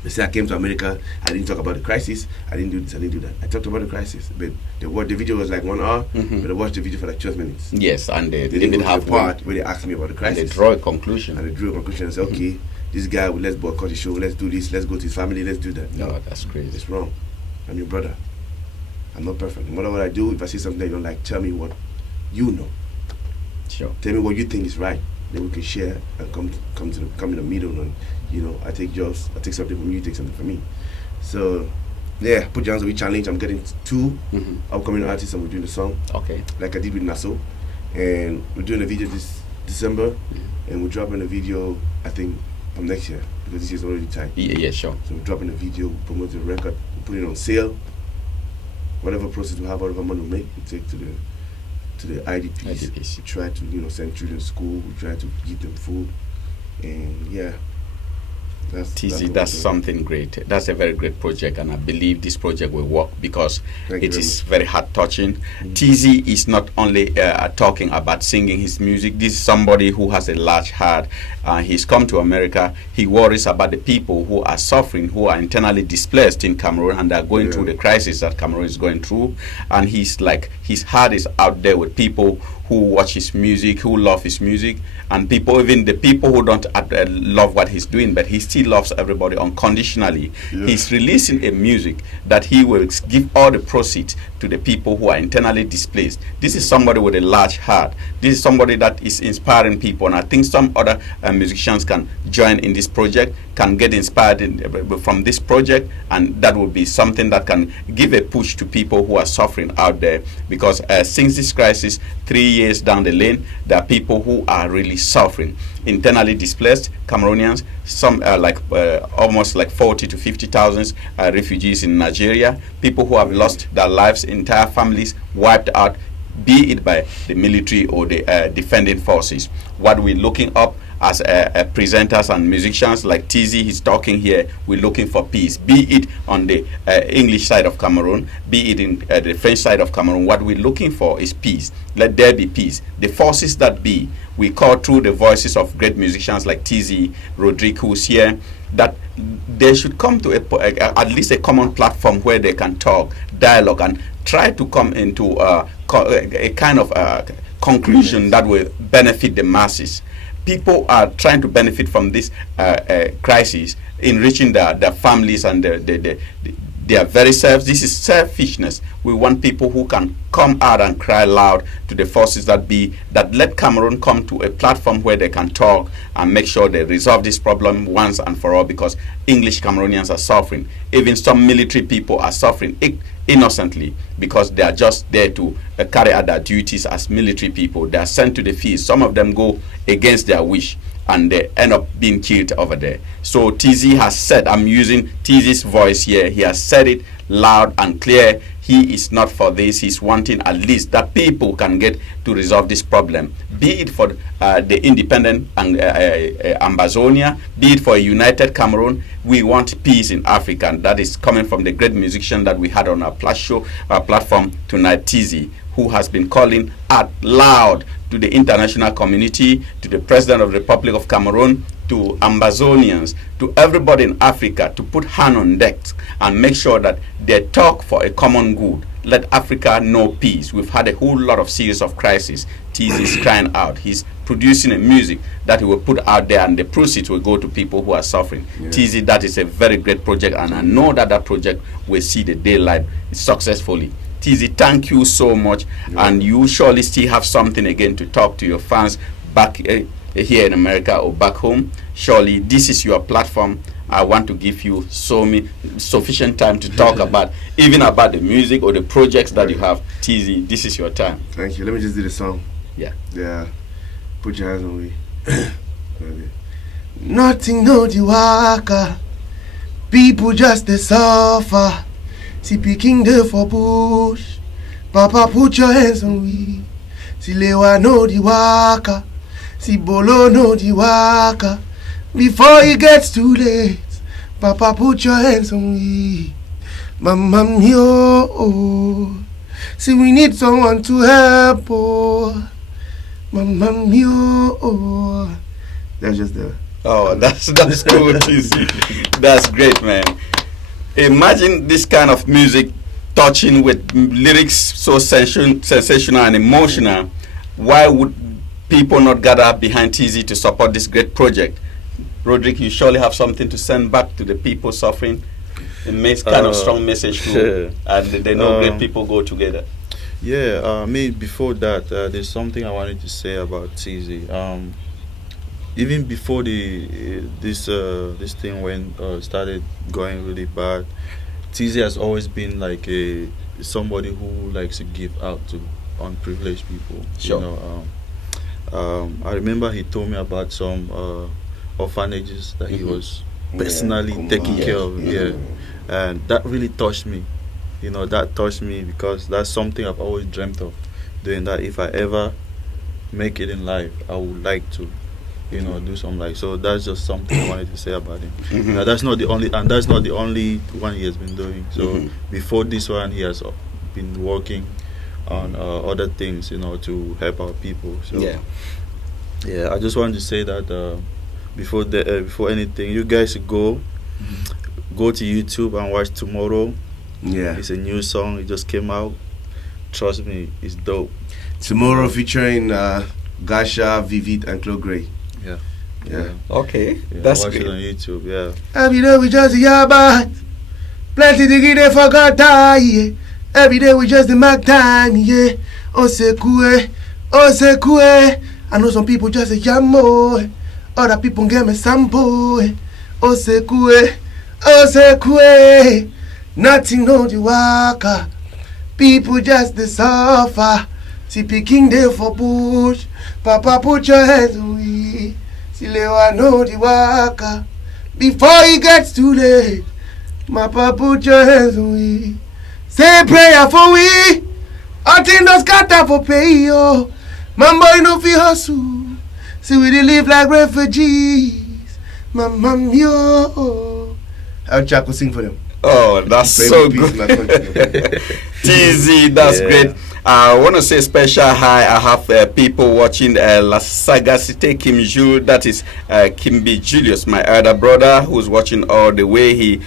They say I came to America, I didn't talk about the crisis, I didn't do this, I didn't do that. I talked about the crisis, but the video was like 1 hour, but I watched the video for like 12 minutes. Yes, and they didn't didn't go to have the part where they asked me about the crisis. And they draw a conclusion. And said, okay, this guy, let's boycott the show, let's do this, let's go to his family, let's do that. No, that's crazy. It's wrong. I'm your brother. I'm not perfect. No matter what I do, if I see something that you don't like, tell me what you know. Sure. Tell me what you think is right. Then we can share and come in the middle. And I take something from you, take something from me. So yeah, Put Your Hands on We challenge. I'm getting 2 upcoming artists, and we're doing the song. Okay. Like I did with Naso, and we're doing a video this December, and we're dropping a video I think from next year because this year's already tight. Yeah, sure. So we're dropping a video, promoting the record, put it on sale. Whatever process we have, whatever money we make, we take to the IDPs. We try to send children to school. We try to give them food, and yeah. Tzy, that's something great. That's a very great project, and I believe this project will work because it is very heart touching. Tzy is not only talking about singing his music. This is somebody who has a large heart. He's come to America. He worries about the people who are suffering, who are internally displaced in Cameroon, and are going through the crisis that Cameroon is going through. And his heart is out there with people who watch his music, who love his music, and even the people who don't love what he's doing, but he still loves everybody unconditionally. Yeah. He's releasing a music that he will give all the proceeds to the people who are internally displaced. This is somebody with a large heart. This is somebody that is inspiring people, and I think some other musicians can join in this project, can get inspired from this project, and that will be something that can give a push to people who are suffering out there, because since this crisis, 3 years down the lane, there are people who are really suffering, internally displaced Cameroonians, some almost like 40 to 50,000 refugees in Nigeria, people who have lost their lives, entire families wiped out, be it by the military or the defending forces. What we're looking up as presenters and musicians like Tzy, he's talking here, we're looking for peace, be it on the English side of Cameroon, be it in the French side of Cameroon. What we're looking for is peace. Let there be peace. The forces that be, we call through the voices of great musicians like Tzy, Rodrigue, who's here, that they should come to at least a common platform where they can talk, dialogue, and try to come into a kind of conclusion that will benefit the masses. People are trying to benefit from this crisis, enriching their families and their very selves. This is selfishness. We want people who can come out and cry loud to the forces that be, that let Cameroon come to a platform where they can talk and make sure they resolve this problem once and for all, because English Cameroonians are suffering. Even some military people are suffering innocently because they are just there to carry out their duties as military people. They are sent to the field. Some of them go against their wish, and they end up being killed over there. So Tzy has said, I'm using Tzy's voice here, he has said it loud and clear, he is not for this. He's wanting at least that people can get to resolve this problem, be it for the independent Ambazonia, be it for a united Cameroon. We want peace in Africa, and that is coming from the great musician that we had on our platform tonight, Tzy, who has been calling out loud to the international community, to the President of the Republic of Cameroon, to Ambazonians, to everybody in Africa to put hand on deck and make sure that they talk for a common good. Let Africa know peace. We've had a whole lot of series of crises. Tzy is crying out. He's producing a music that he will put out there, and the proceeds will go to people who are suffering. Yeah. Tzy, that is a very great project, and I know that that project will see the daylight successfully. Tzy, thank you so much, and you surely still have something again to talk to your fans back here in America or back home. Surely this is your platform. I want to give you sufficient time to talk about even about the music or the projects that you have. Tzy, this is your time. Thank you. Let me just do the song. Yeah. Put your hands on me. Nothing no the waka. People just they suffer. See picking there for bush. Papa, put your hands on me. See lewa no the waka. See bolo no the waka. Before it gets too late, Papa, put your hands on me. Mama mio, oh. See we need someone to help, oh. Mama mio, oh. That's just the. Oh, that's cool, Tzy. That's great, man. Imagine this kind of music touching with lyrics so sensational and emotional. Why would people not gather behind Tzy to support this great project? Roderick, you surely have something to send back to the people suffering. A kind of strong message too, and they know great people go together. Yeah, me before that, there's something I wanted to say about Tzy. Even before this thing started going really bad, Tzy has always been like somebody who likes to give out to unprivileged people. Sure. You know, I remember he told me about some orphanages that he was personally taking care of. Yeah, and that really touched me. You know, that touched me because that's something I've always dreamt of doing. That if I ever make it in life, I would like to, you know, do something like. So that's just something I wanted to say about him. Now, that's not the only one he has been doing. So before this one, he has been working on other things, you know, to help our people. So yeah, I just wanted to say that before anything, you guys go to YouTube and watch Tomorrow. Yeah, it's a new song. It just came out. Trust me, it's dope. Tomorrow featuring Gasha, Vivid, and Chloe Gray. Yeah. Okay, that's watch good. it on YouTube. Yeah. Every day we just yaba, plenty to get forgot die. Yeah. Every day we just the mark time. Yeah. Osekue. I know some people just say yamo. Other people get me sample. Osekue. Nothing no the waka. People just the suffer. See picking there for bush. Papa, put your hands on me. See lewa no the waka. Before it gets too late, Papa, put your hands on me. Say prayer for we. I think those scatter for pay yo. Man boy no fi hustle. See we dey live like refugees. Mama mio. I'll Chaco sing for them. Oh, that's so good. Tzy, that's great. I want to say special hi. I have people watching La Sagacité Kim Jules. That is Kimby Julius, my elder brother, who's watching all the way. He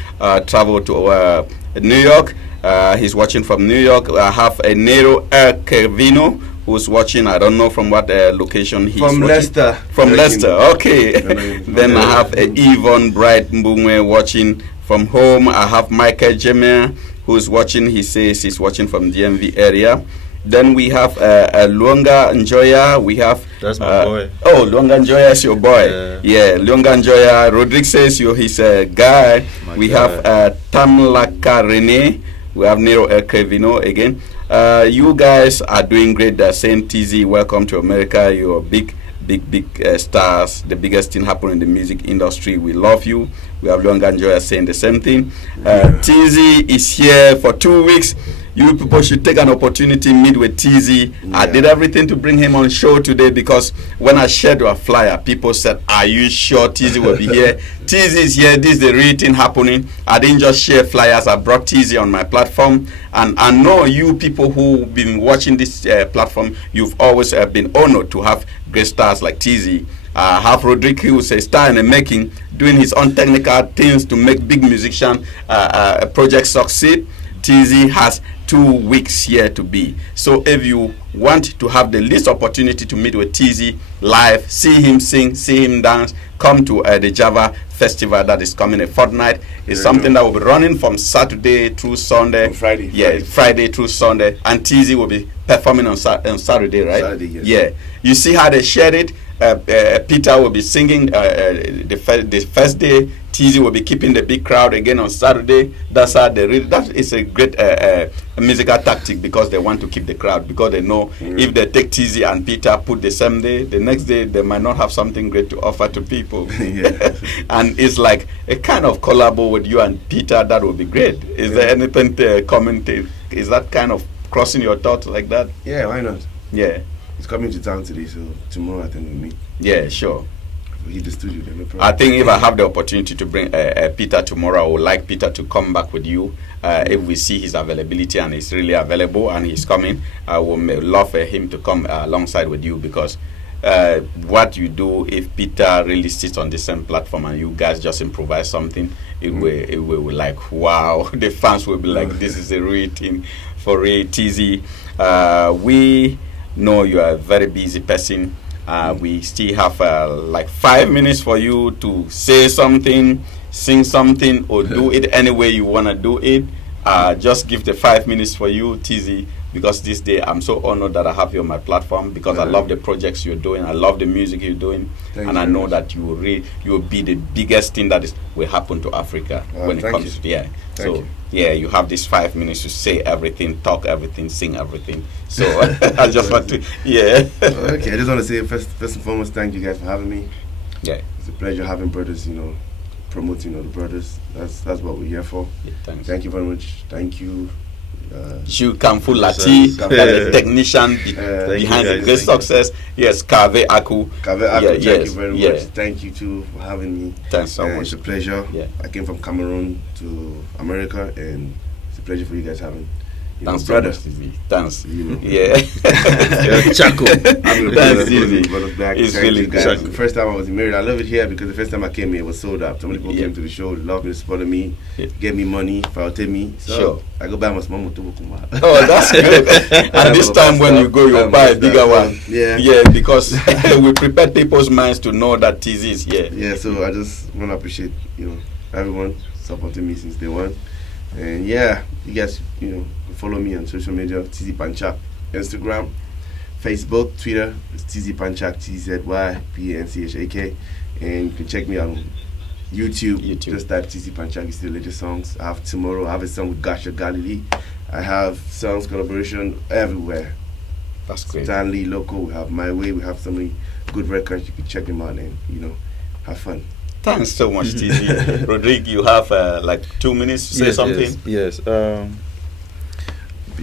traveled to New York. He's watching from New York. I have a Nero Kervino who's watching. I don't know from what location he's from watching. Leicester. From Leicester, okay. Then I have Yvonne Bright Mbumwe watching from home. I have Michael Jemer who's watching. He says he's watching from DMV area. Then we have Luanga Njoya. We have that's my boy. Oh, Luanga Njoya is your boy. Yeah, Luanga Njoya. Rodrigue says you're his guy. We have Tamlaka Rene. We have Nero Krevino again. You guys are doing great. They're saying Tzy, welcome to America. You're big stars. The biggest thing happening in the music industry. We love you. We have Luanga Njoya saying the same thing. Tzy is here for 2 weeks. You people should take an opportunity, meet with Tzy. I did everything to bring him on show today because when I shared your flyer, people said, "Are you sure Tzy will be here?" Tzy is here. This is the real thing happening. I didn't just share flyers. I brought Tzy on my platform, and I know you people who've been watching this platform, you've always been honored to have great stars like Tzy. Have Rodrigo, who's a star in the making, doing his own technical things to make big musician projects succeed. Tzy has 2 weeks here to be. So if you want to have the least opportunity to meet with Tzy live, see him sing, see him dance, come to the Java Festival that is coming a fortnight. It's something that will be running from Saturday through Sunday. On Friday. Yeah, Friday through Sunday. And Tzy will be performing on Saturday, right? Saturday, yes. Yeah. You see how they shared it? Peter will be singing the first day. Tzy will be keeping the big crowd again on Saturday. That's how they really. That is a great musical tactic because they want to keep the crowd, because they know if they take Tzy and Peter put the same day, the next day they might not have something great to offer to people. And it's like a kind of collabo with you and Peter. That would be great. Is there anything to comment? Is that kind of crossing your thoughts like that? Yeah, why not? Yeah. He's coming to town today, so tomorrow I think we'll meet. Yeah, sure. We'll hit the studio then, no problem. I think if I have the opportunity to bring Peter tomorrow, I would like Peter to come back with you. If we see his availability and he's really available and he's coming, I would love for him to come alongside with you, because what you do, if Peter really sits on the same platform and you guys just improvise something, it will be like, wow. The fans will be like, this is a real thing for real. Tzy, we know you are a very busy person. We still have like 5 minutes for you to say something, sing something, or do it any way you want to do it. Just give the 5 minutes for you, Tzy, because this day I'm so honored that I have you on my platform, because I love the projects you're doing. I love the music you're doing. Thank I you know that you will be the biggest thing that will happen to Africa when it comes to Thank you. Yeah, you have this 5 minutes to say everything, talk everything, sing everything. So I just want to, Okay, I just want to say first and foremost, thank you guys for having me. Yeah, it's a pleasure having brothers, promoting the brothers. That's what we're here for. Yeah, thanks. Thank you very much. Thank you. Jules Kamfulati, the technician behind the great success. Yes, Kave Aku. Thank you very much. Thank you too for having me. Thanks so much. It's a pleasure. Yeah. I came from Cameroon to America, and it's a pleasure for you guys having. Thanks, brother. Thanks. Yeah. Chaco. Thanks, easy. It's really good. The first time I was married, I love it here because the first time I came here, it was sold out. So many people came to the show, loved me, supported me, gave me money, followed me. So sure. I go buy my small motor. Oh, that's good. And this time when you go, you buy a bigger one. Yeah, because we prepared people's minds to know that Tzy is here. Yeah, so I just want to appreciate, everyone supporting me since day one. And yeah, you guys, follow me on social media, Tzy Panchat, Instagram, Facebook, Twitter. It's Tzy Panchat, TZYPANCHAK. And you can check me on YouTube. Just type Tzy Panchat, you see the latest songs. I have tomorrow, I have a song with Gasha Galilee. I have songs, collaboration everywhere. That's great. Stanley, Local, we have My Way, we have so many good records. You can check them out and, have fun. Thanks so much, Tzy. Rodrigo, you have like 2 minutes to say something? Yes.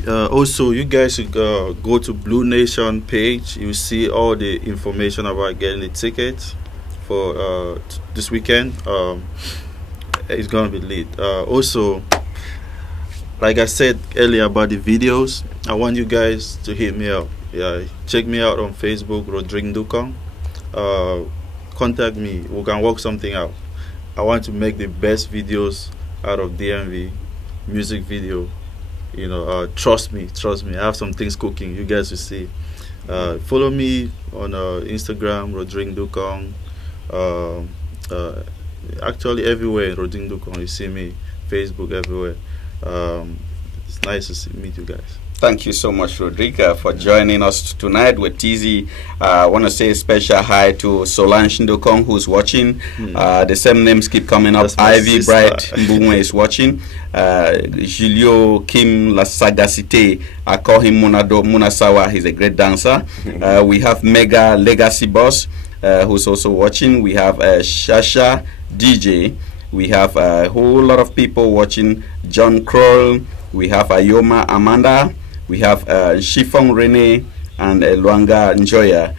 Also, you guys should go to Blue Nation page. You see all the information about getting the tickets for this weekend. It's gonna be lit. Also, like I said earlier about the videos, I want you guys to hit me up. Yeah, check me out on Facebook, Rodrigo Dukong. Contact me. We can work something out. I want to make the best videos out of DMV music video. Trust me. I have some things cooking. You guys will see. Follow me on Instagram, Rodrigo Dukong. Actually, everywhere, Rodrigo Dukong. You see me. Facebook, everywhere. It's nice to meet you guys. Thank you so much, Rodrigo, for joining us tonight with Tzy. I want to say a special hi to Solange Ndokong, who's watching. The same names keep coming up. Ivy Bright Mbumwe is watching. Julio Kim La Sagacité, I call him Munasawa. He's a great dancer. We have Mega Legacy Boss, who's also watching. We have Shasha DJ. We have a whole lot of people watching. John Kroll, we have Ayoma Amanda, we have Shifong Rene, and Luanga Njoya.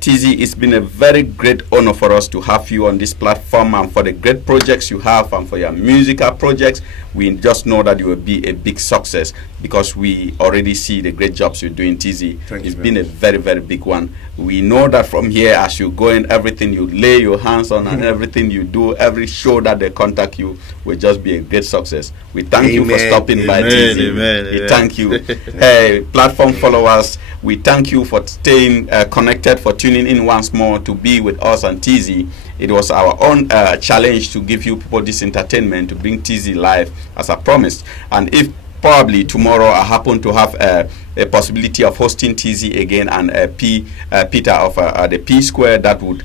Tzy, it's been a very great honor for us to have you on this platform, and for the great projects you have and for your musical projects. We just know that you will be a big success because we already see the great jobs you're doing, Tzy. It's been a very, very big one. We know that from here, as you go in, everything you lay your hands on and everything you do, every show that they contact you will just be a great success. We thank you for stopping by, Tzy. We thank you. Hey, platform followers, we thank you for staying connected, for tuning in once more to be with us and Tzy. It was our own challenge to give you people this entertainment, to bring Tzy live as I promised. And if probably tomorrow I happen to have a possibility of hosting Tzy again, and Peter of the P Square, that would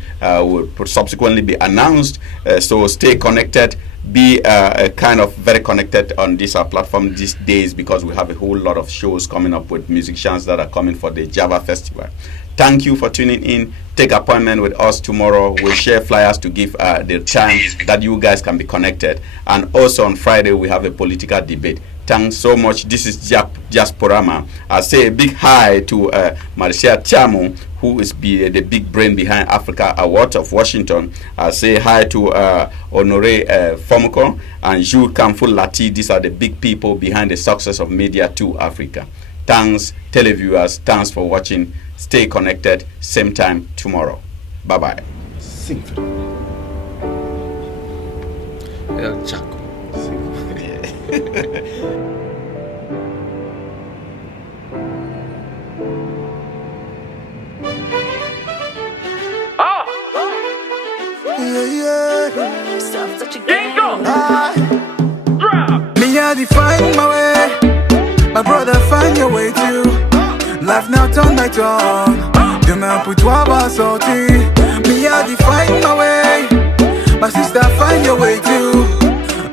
subsequently be announced. So stay connected. Be kind of very connected on this platform these days, because we have a whole lot of shows coming up with musicians that are coming for the Java Festival. Thank you for tuning in. Take appointment with us tomorrow. We'll share flyers to give the time that you guys can be connected. And also on Friday, we have a political debate. Thanks so much. This is Diasporama. I say a big hi to Marcia Tiamo, who is the big brain behind Africa Awards of Washington. I say hi to Honore Fomoko and Jules Kamful Lati. These are the big people behind the success of Media2Africa. Thanks, televiewers. Thanks for watching. Stay connected. Same time tomorrow. Bye-bye. Sing for El Chaco. Stuff such a Me, I define my way. My brother, find your way too. Life now turn by turn. Demain pour toi va sortir. Me, I define my way. My sister, find your way too.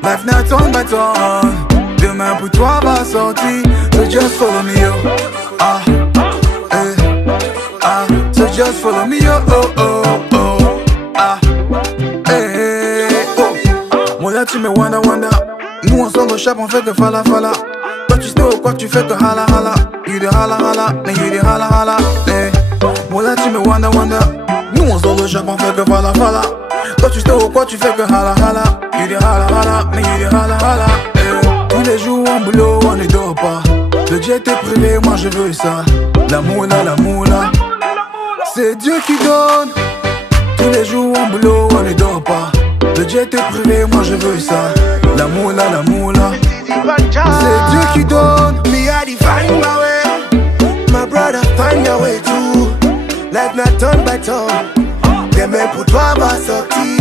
Life now turn by turn. Demain pour toi va sortir. So just follow me, yo. So just follow me, yo. Moi là tu me wanda. Nous on sort au chap, on fait que fala. Toi tu sais quoi tu fais que hala. You de hala, mais you de hala. Moi là tu me wanda. Nous on sort au chap, on fait que fala. Toi tu sais quoi tu fais que hala. You de hala, mais you de hala. Tous les jours en boulot, on ne dort pas. Le jet est privé, moi je veux ça. La moula. C'est Dieu qui donne. Tous les jours en boulot, on ne dort pas. Le jet est privé, moi je veux ça. La moula. C'est Dieu qui donne. Me, I define my way. My brother, find your way too. Life not turn by turn. Demain pour toi va sortir.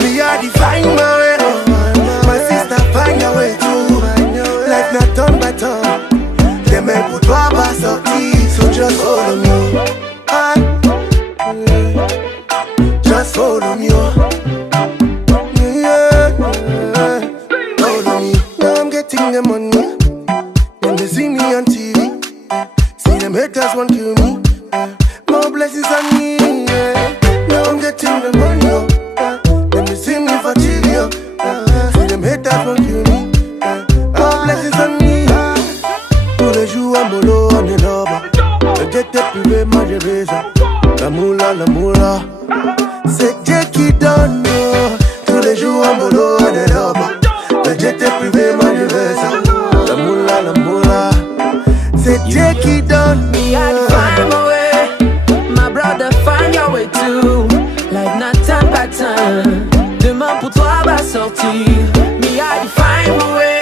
Me, I define my way. My sister, find your way too. Life not turn by turn. Demain pour toi va sortir. So just follow me. Just follow me. Getting the money, then they see me on TV. See them haters want kill me. More blessings on me. Now I'm getting the money. Then they see me for TV. See them haters want kill me. More blessings on me. Tous les jours en boulot on est là-bas. Le jet est privé, moi je veux ça. La moula. C'est Dieu qui donne. Tous les jours en boulot on est là-bas. Le jet est privé, moi je veux ça. La moula. C'est Dieu qui donne. Me, I find my way. My brother, find your way too. Life not time by time. Demain pour toi va sortir. Me, I find my way.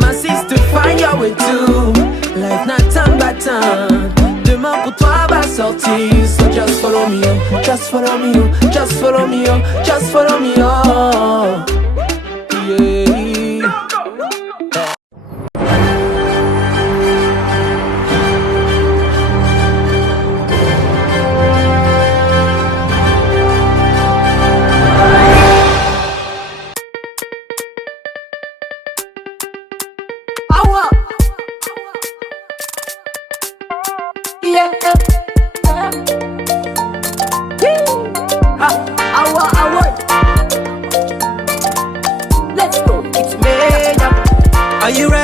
My sister, find your way too. Life not time by time. Demain pour toi va sortir. So just follow me, oh. Just follow me, oh. Just follow me, oh. Just follow me, oh. Yeah. you ready?